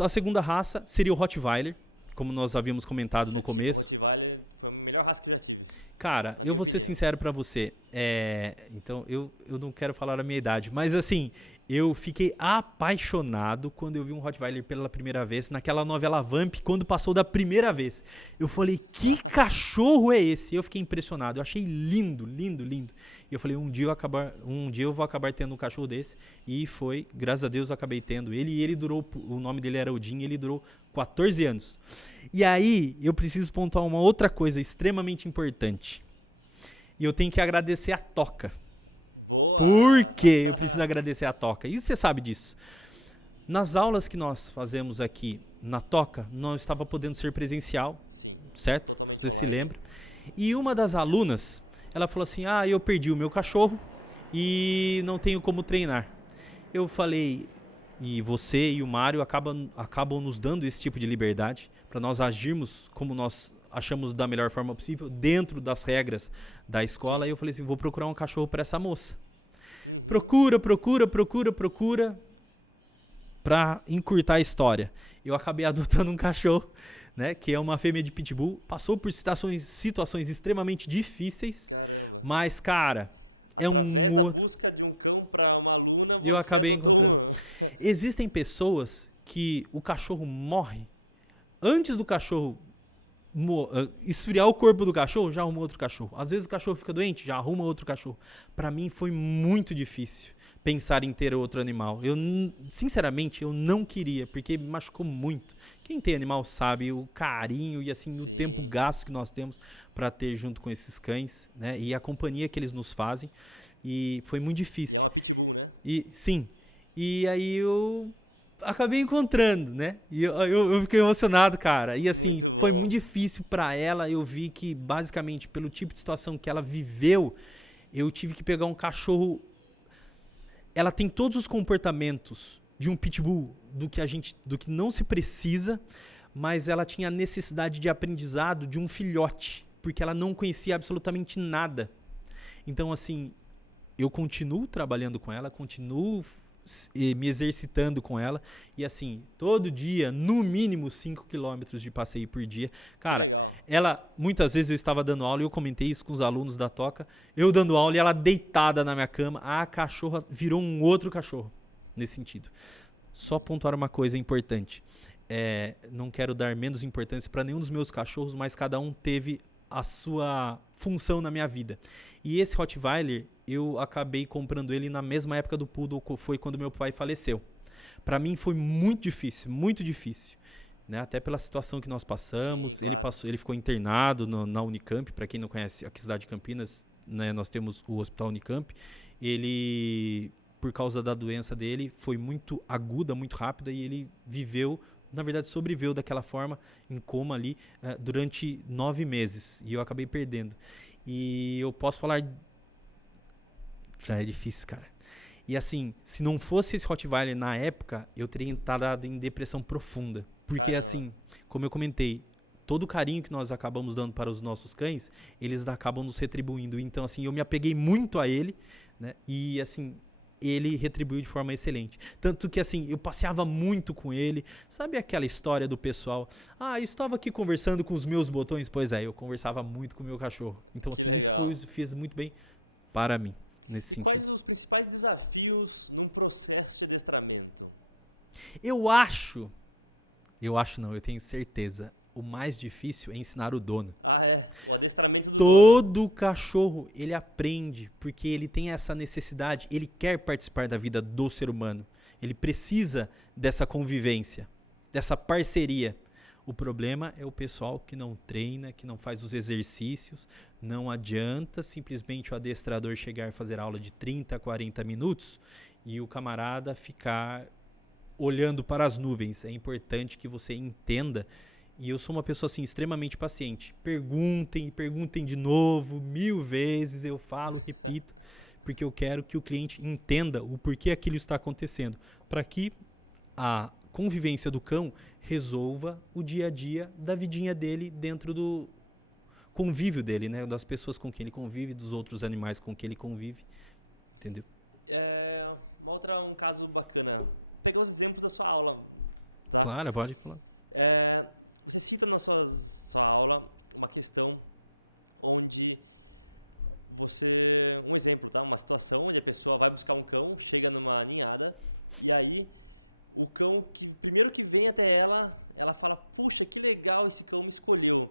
A segunda raça seria o Rottweiler, como nós havíamos comentado no começo. Rottweiler é a melhor raça que eu já tive. Cara, eu vou ser sincero pra você. Então, eu não quero falar a minha idade, mas assim, eu fiquei apaixonado quando eu vi um Rottweiler pela primeira vez, naquela novela Vamp, quando passou da primeira vez. Eu falei, que cachorro é esse? Eu fiquei impressionado, eu achei lindo, lindo, lindo. E eu falei, um dia eu vou acabar tendo um cachorro desse. E foi, graças a Deus eu acabei tendo ele. E ele durou, o nome dele era Odin, ele durou 14 anos. E aí, eu preciso pontuar uma outra coisa extremamente importante. E eu tenho que agradecer a Toca. Por que eu preciso agradecer a Toca? E você sabe disso. Nas aulas que nós fazemos aqui na Toca, não estava podendo ser presencial, certo? Você se lembra? E uma das alunas, ela falou assim, eu perdi o meu cachorro e não tenho como treinar. Eu falei, e você e o Mário acabam nos dando esse tipo de liberdade para nós agirmos como nós achamos da melhor forma possível, dentro das regras da escola. E eu falei assim, vou procurar um cachorro para essa moça. Procura, para encurtar a história. Eu acabei adotando um cachorro, né, que é uma fêmea de pitbull. Passou por situações extremamente difíceis, mas, cara, é um outro... Eu acabei encontrando. Existem pessoas que o cachorro morre, antes do cachorro esfriar o corpo do cachorro, já arruma outro cachorro. Às vezes o cachorro fica doente, já arruma outro cachorro. Pra mim foi muito difícil pensar em ter outro animal. Sinceramente, eu não queria, porque me machucou muito. Quem tem animal sabe o carinho e assim o tempo gasto que nós temos para ter junto com esses cães, né? E a companhia que eles nos fazem. E foi muito difícil. E sim. E aí eu acabei encontrando, né? E eu fiquei emocionado, cara. E assim, foi muito difícil pra ela. Eu vi que, basicamente, pelo tipo de situação que ela viveu, eu tive que pegar um cachorro. Ela tem todos os comportamentos de um pitbull, do que não se precisa, mas ela tinha a necessidade de aprendizado de um filhote, porque ela não conhecia absolutamente nada. Então, assim, eu continuo trabalhando com ela, continuo me exercitando com ela, e assim, todo dia, no mínimo 5 quilômetros de passeio por dia. Cara, muitas vezes eu estava dando aula, e eu comentei isso com os alunos da Toca, eu dando aula e ela deitada na minha cama, a cachorra virou um outro cachorro, nesse sentido. Só pontuar uma coisa importante, não quero dar menos importância para nenhum dos meus cachorros, mas cada um teve a sua função na minha vida. E esse Rottweiler, eu acabei comprando ele na mesma época do Poodle, foi quando meu pai faleceu. Para mim foi muito difícil, né? Até pela situação que nós passamos. Ele ficou internado na Unicamp. Para quem não conhece aqui, cidade de Campinas, né, nós temos o Hospital Unicamp. Ele, por causa da doença dele, foi muito aguda, muito rápida, e ele na verdade sobreviveu daquela forma, em coma ali, durante 9 meses. E eu acabei perdendo. E eu posso falar... Já é difícil, cara. E assim, se não fosse esse Rottweiler na época, eu teria entrado em depressão profunda. Porque assim, como eu comentei, todo o carinho que nós acabamos dando para os nossos cães, eles acabam nos retribuindo. Então assim, eu me apeguei muito a ele, né? E assim, ele retribuiu de forma excelente. Tanto que assim, eu passeava muito com ele. Sabe aquela história do pessoal? Eu estava aqui conversando com os meus botões. Pois é, eu conversava muito com o meu cachorro. Então assim, isso fez muito bem para mim, nesse sentido. Quais são os principais desafios num um processo de adestramento? Eu tenho certeza. O mais difícil é ensinar o dono. O adestramento do Todo cachorro, ele aprende, porque ele tem essa necessidade, ele quer participar da vida do ser humano. Ele precisa dessa convivência, dessa parceria. O problema é o pessoal que não treina, que não faz os exercícios. Não adianta simplesmente o adestrador chegar a fazer aula de 30, 40 minutos e o camarada ficar olhando para as nuvens. É importante que você entenda. E eu sou uma pessoa assim extremamente paciente. Perguntem de novo, 1000 vezes, eu falo, repito, porque eu quero que o cliente entenda o porquê aquilo está acontecendo, para que a convivência do cão resolva o dia a dia da vidinha dele dentro do convívio dele, né? Das pessoas com quem ele convive, dos outros animais com quem ele convive, entendeu? Um caso bacana. Pega os exemplos da sua aula. Tá? Claro, pode falar. Você cita na sua aula uma questão onde um exemplo, tá? Uma situação onde a pessoa vai buscar um cão, chega numa ninhada, e aí o cão, primeiro que vem até ela fala, puxa, que legal esse cão me escolheu.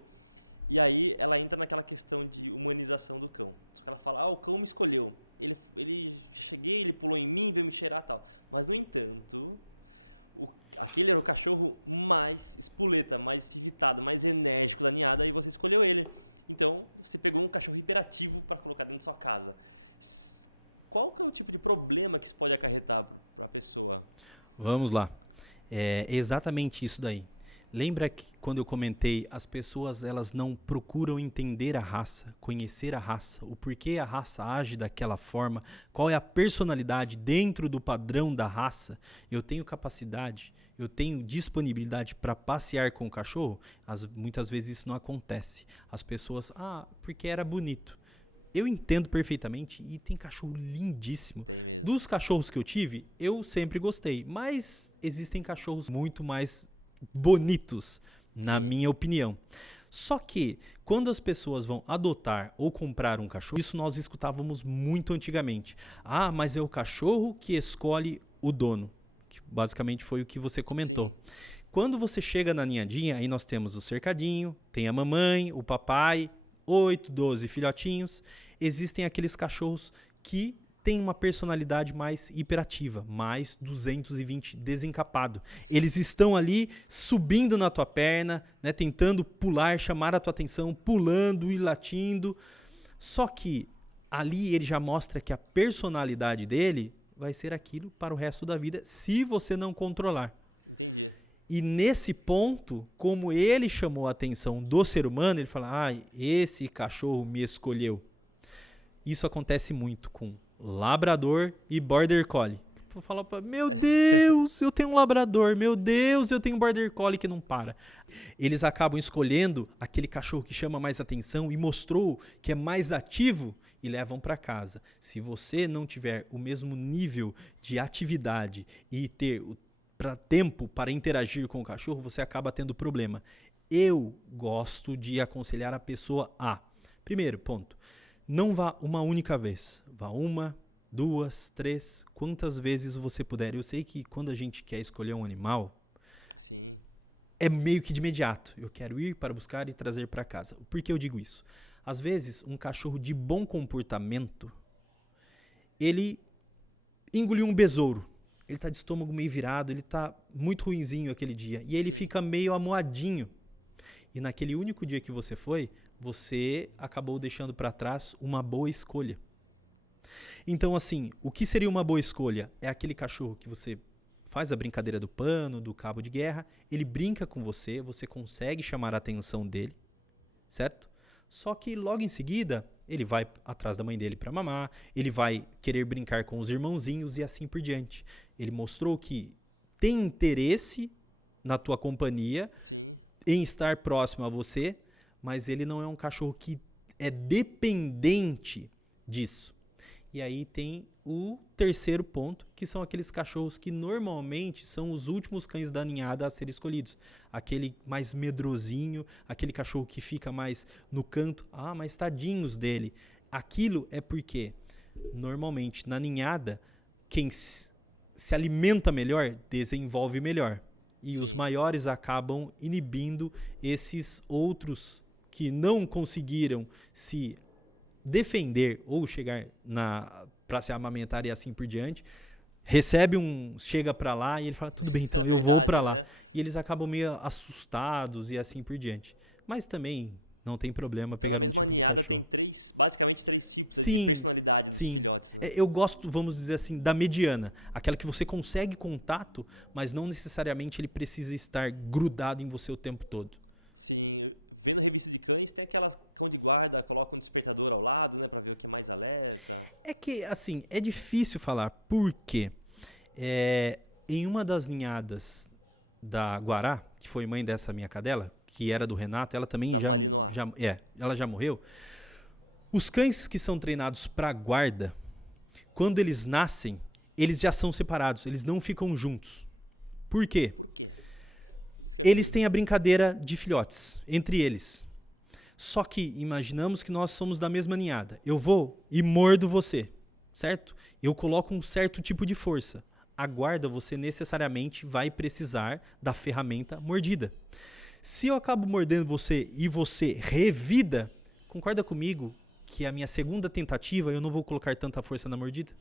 E aí ela entra naquela questão de humanização do cão. Ela fala, o cão me escolheu. Ele pulou em mim, veio me cheirar e tal. Mas, no entanto, aquele é o cachorro mais espoleta, mais irritado, mais enérgico da ninhada, e você escolheu ele. Então, você pegou um cachorro hiperativo para colocar dentro da sua casa. Qual é o tipo de problema que isso pode acarretar para a pessoa? Vamos lá. É exatamente isso daí. Lembra que quando eu comentei, as pessoas elas não procuram entender a raça, conhecer a raça, o porquê a raça age daquela forma, qual é a personalidade dentro do padrão da raça. Eu tenho capacidade, eu tenho disponibilidade para passear com o cachorro? Muitas vezes isso não acontece. As pessoas, porque era bonito. Eu entendo perfeitamente e tem cachorro lindíssimo. Dos cachorros que eu tive, eu sempre gostei, mas existem cachorros muito mais bonitos, na minha opinião. Só que, quando as pessoas vão adotar ou comprar um cachorro, isso nós escutávamos muito antigamente. Mas é o cachorro que escolhe o dono. Que basicamente foi o que você comentou. Quando você chega na ninhadinha, aí nós temos o cercadinho, tem a mamãe, o papai, 8, 12 filhotinhos. Existem aqueles cachorros que tem uma personalidade mais hiperativa, mais 220 desencapado. Eles estão ali subindo na tua perna, né, tentando pular, chamar a tua atenção, pulando e latindo. Só que ali ele já mostra que a personalidade dele vai ser aquilo para o resto da vida, se você não controlar. E nesse ponto, como ele chamou a atenção do ser humano, ele fala, esse cachorro me escolheu. Isso acontece muito com labrador e border collie. Eu falo, meu Deus, eu tenho um labrador, meu Deus, eu tenho um border collie que não para. Eles acabam escolhendo aquele cachorro que chama mais atenção e mostrou que é mais ativo e levam para casa. Se você não tiver o mesmo nível de atividade e ter tempo para interagir com o cachorro, você acaba tendo problema. Eu gosto de aconselhar a pessoa primeiro ponto, não vá uma única vez. Vá 1, 2, 3, quantas vezes você puder. Eu sei que quando a gente quer escolher um animal, é meio que de imediato. Eu quero ir para buscar e trazer para casa. Por que eu digo isso? Às vezes, um cachorro de bom comportamento, ele engoliu um besouro. Ele está de estômago meio virado, ele está muito ruinzinho aquele dia. E ele fica meio amuadinho. E naquele único dia que você foi, você acabou deixando para trás uma boa escolha. Então, assim, o que seria uma boa escolha? É aquele cachorro que você faz a brincadeira do pano, do cabo de guerra, ele brinca com você, você consegue chamar a atenção dele, certo? Só que logo em seguida, ele vai atrás da mãe dele para mamar, ele vai querer brincar com os irmãozinhos e assim por diante. Ele mostrou que tem interesse na tua companhia, em estar próximo a você, mas ele não é um cachorro que é dependente disso. E aí tem o terceiro ponto, que são aqueles cachorros que normalmente são os últimos cães da ninhada a serem escolhidos. Aquele mais medrosinho, aquele cachorro que fica mais no canto. Mas tadinhos dele. Aquilo é porque, normalmente, na ninhada, quem se alimenta melhor, desenvolve melhor. E os maiores acabam inibindo esses outros que não conseguiram se defender ou chegar para se amamentar e assim por diante. Chega para lá e ele fala, tudo bem, então eu vou para lá. E eles acabam meio assustados e assim por diante. Mas também não tem problema pegar um tipo de cachorro. Basicamente 3 tipos Sim, de personalidade. sim. Eu gosto, vamos dizer assim, da mediana. Aquela que você consegue contato, mas não necessariamente ele precisa estar grudado em você o tempo todo. Sim, vendo restrições, tem aquela cão de guarda, coloca um despertador ao lado, né, pra ver o que é mais alerta. É que, assim, é difícil falar, porque em uma das ninhadas da Guará, que foi mãe dessa minha cadela, que era do Renato, ela também ela já morreu. Os cães que são treinados para guarda, quando eles nascem, eles já são separados, eles não ficam juntos. Por quê? Eles têm a brincadeira de filhotes, entre eles. Só que imaginamos que nós somos da mesma ninhada. Eu vou e mordo você, certo? Eu coloco um certo tipo de força. A guarda, você necessariamente vai precisar da ferramenta mordida. Se eu acabo mordendo você e você revida, concorda comigo que a minha segunda tentativa eu não vou colocar tanta força na mordida?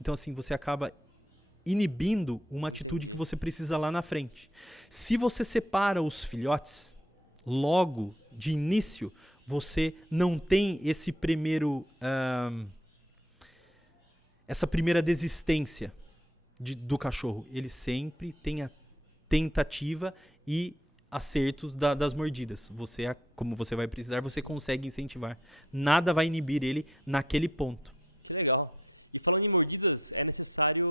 Então assim, você acaba inibindo uma atitude que você precisa lá na frente. Se você separa os filhotes, logo de início, você não tem esse essa primeira desistência do cachorro. Ele sempre tem a tentativa e acertos das mordidas. Como você vai precisar, você consegue incentivar. Nada vai inibir ele naquele ponto. Que legal. E falando em mordidas, é necessário,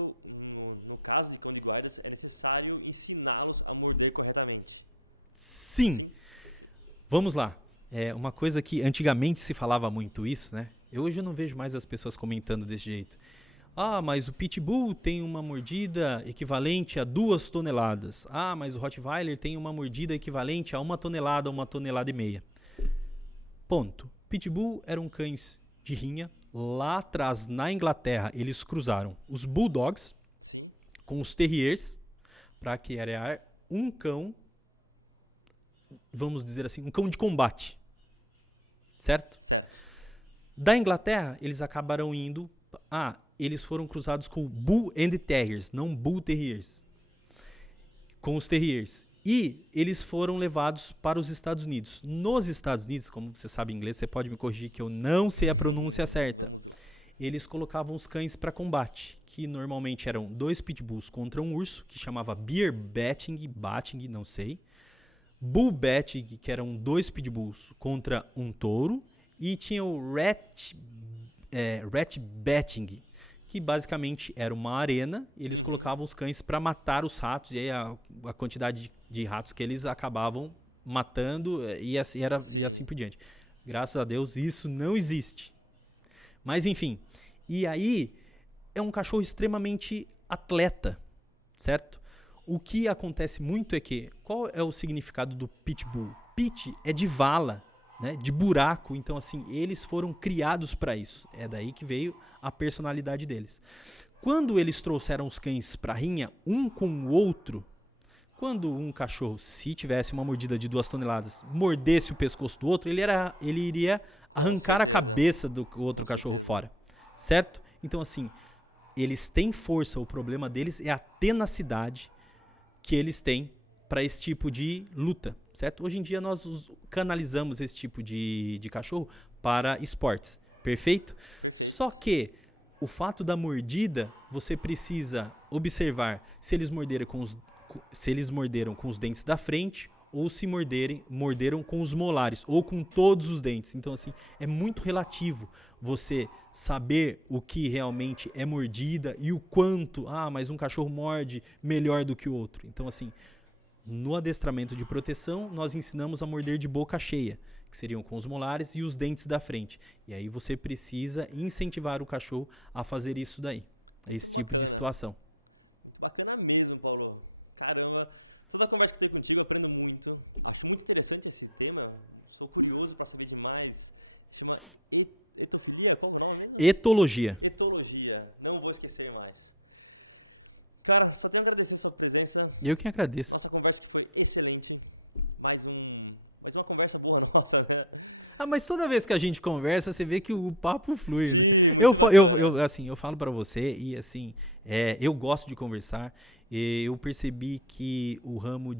no caso do cão de guarda, é necessário ensiná-los a morder corretamente. Sim. Vamos lá. Uma coisa que antigamente se falava muito isso, né? Hoje eu não vejo mais as pessoas comentando desse jeito. Ah, mas o Pitbull tem uma mordida equivalente a 2 toneladas. Ah, mas o Rottweiler tem uma mordida equivalente a 1 tonelada, 1,5 toneladas. Ponto. Pitbull eram cães de rinha. Lá atrás, na Inglaterra, eles cruzaram os Bulldogs com os Terriers para criar um cão, vamos dizer assim, um cão de combate. Certo? Da Inglaterra, eles acabaram indo... eles foram cruzados com Bull and Terriers, não Bull Terriers. Com os Terriers. E eles foram levados para os Estados Unidos. Nos Estados Unidos, como você sabe inglês, você pode me corrigir que eu não sei a pronúncia certa. Eles colocavam os cães para combate, que normalmente eram 2 pitbulls contra um urso, que chamava Bear Batting, não sei. Bull Batting, que eram 2 pitbulls contra um touro. E tinha o Rat Batting, que basicamente era uma arena, e eles colocavam os cães para matar os ratos, e aí a quantidade de ratos que eles acabavam matando, e assim por diante. Graças a Deus isso não existe. Mas enfim, e aí é um cachorro extremamente atleta, certo? O que acontece muito é que, qual é o significado do pitbull? Pit é de vala, né, de buraco, então assim, eles foram criados para isso. É daí que veio a personalidade deles. Quando eles trouxeram os cães para rinha, um com o outro, quando um cachorro, se tivesse uma mordida de 2 toneladas, mordesse o pescoço do outro, ele iria arrancar a cabeça do outro cachorro fora, certo? Então assim, eles têm força, o problema deles é a tenacidade que eles têm para esse tipo de luta, certo? Hoje em dia nós canalizamos esse tipo de cachorro para esportes, perfeito? Só que o fato da mordida, você precisa observar se eles morderam com os dentes da frente ou se morderam com os molares ou com todos os dentes. Então assim, é muito relativo você saber o que realmente é mordida e o quanto, mas um cachorro morde melhor do que o outro. Então assim, no adestramento de proteção, nós ensinamos a morder de boca cheia, que seriam com os molares e os dentes da frente. E aí você precisa incentivar o cachorro a fazer isso daí, esse tipo de situação. Bacana mesmo, Paulo. Caramba, toda a conversa que tenho contigo eu aprendo muito. Acho muito interessante esse tema, sou curioso para saber demais. Chama etofilia, qual é o nome? Etologia. Etologia, não vou esquecer mais. Eu que agradeço. Nossa conversa foi excelente. Mais uma conversa boa, nossa, né? Ah, mas toda vez que a gente conversa, você vê que o papo flui, né? Sim, Eu falo pra você e assim, eu gosto de conversar. E eu percebi que o ramo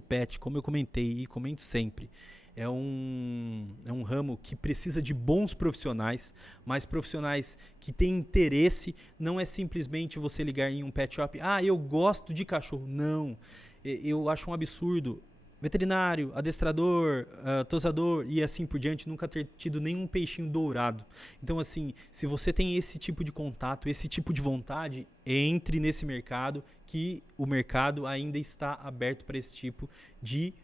pet, como eu comentei e comento sempre, é um ramo que precisa de bons profissionais, mas profissionais que têm interesse. Não é simplesmente você ligar em um pet shop, eu gosto de cachorro. Não, eu acho um absurdo veterinário, adestrador, tosador e assim por diante nunca ter tido nenhum peixinho dourado. Então assim, se você tem esse tipo de contato, esse tipo de vontade, entre nesse mercado, que o mercado ainda está aberto para esse tipo de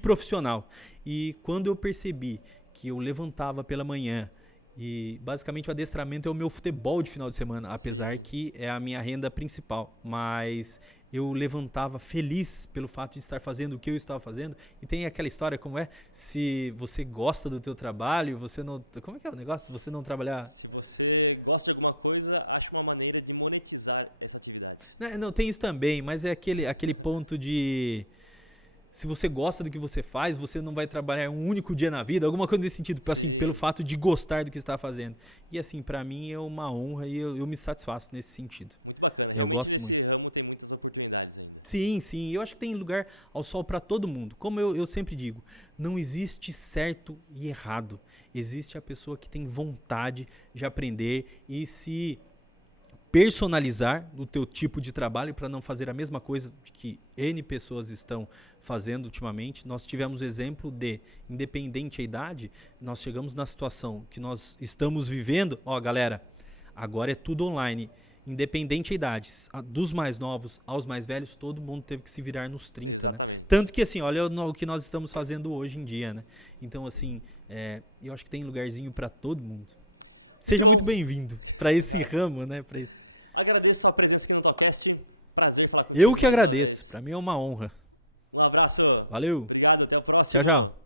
profissional. E quando eu percebi que eu levantava pela manhã e basicamente o adestramento é o meu futebol de final de semana, apesar que é a minha renda principal, mas eu levantava feliz pelo fato de estar fazendo o que eu estava fazendo. E tem aquela história, como se você gosta do teu trabalho, você não... Como é que é o negócio? Se você não trabalhar... Se você gosta de alguma coisa, acha uma maneira de monetizar essa atividade. Não, tem isso também, mas é aquele ponto de... Se você gosta do que você faz, você não vai trabalhar um único dia na vida, alguma coisa desse sentido, assim, pelo fato de gostar do que está fazendo. E assim, pra mim é uma honra e eu me satisfaço nesse sentido. Eu gosto muito. Sim, eu acho que tem lugar ao sol para todo mundo. Como eu sempre digo, não existe certo e errado. Existe a pessoa que tem vontade de aprender e se personalizar no teu tipo de trabalho para não fazer a mesma coisa que N pessoas estão fazendo ultimamente. Nós tivemos o exemplo de, independente da idade, nós chegamos na situação que nós estamos vivendo. Galera, agora é tudo online. Independente da idade, dos mais novos aos mais velhos, todo mundo teve que se virar nos 30, né? Tanto que assim, olha o que nós estamos fazendo hoje em dia, né? Então assim, eu acho que tem lugarzinho para todo mundo. Seja muito bem-vindo para esse ramo, né? Agradeço a sua presença no podcast. Prazer falar com você. Eu que agradeço. Para mim é uma honra. Um abraço. Valeu. Obrigado. Até o próximo. Tchau.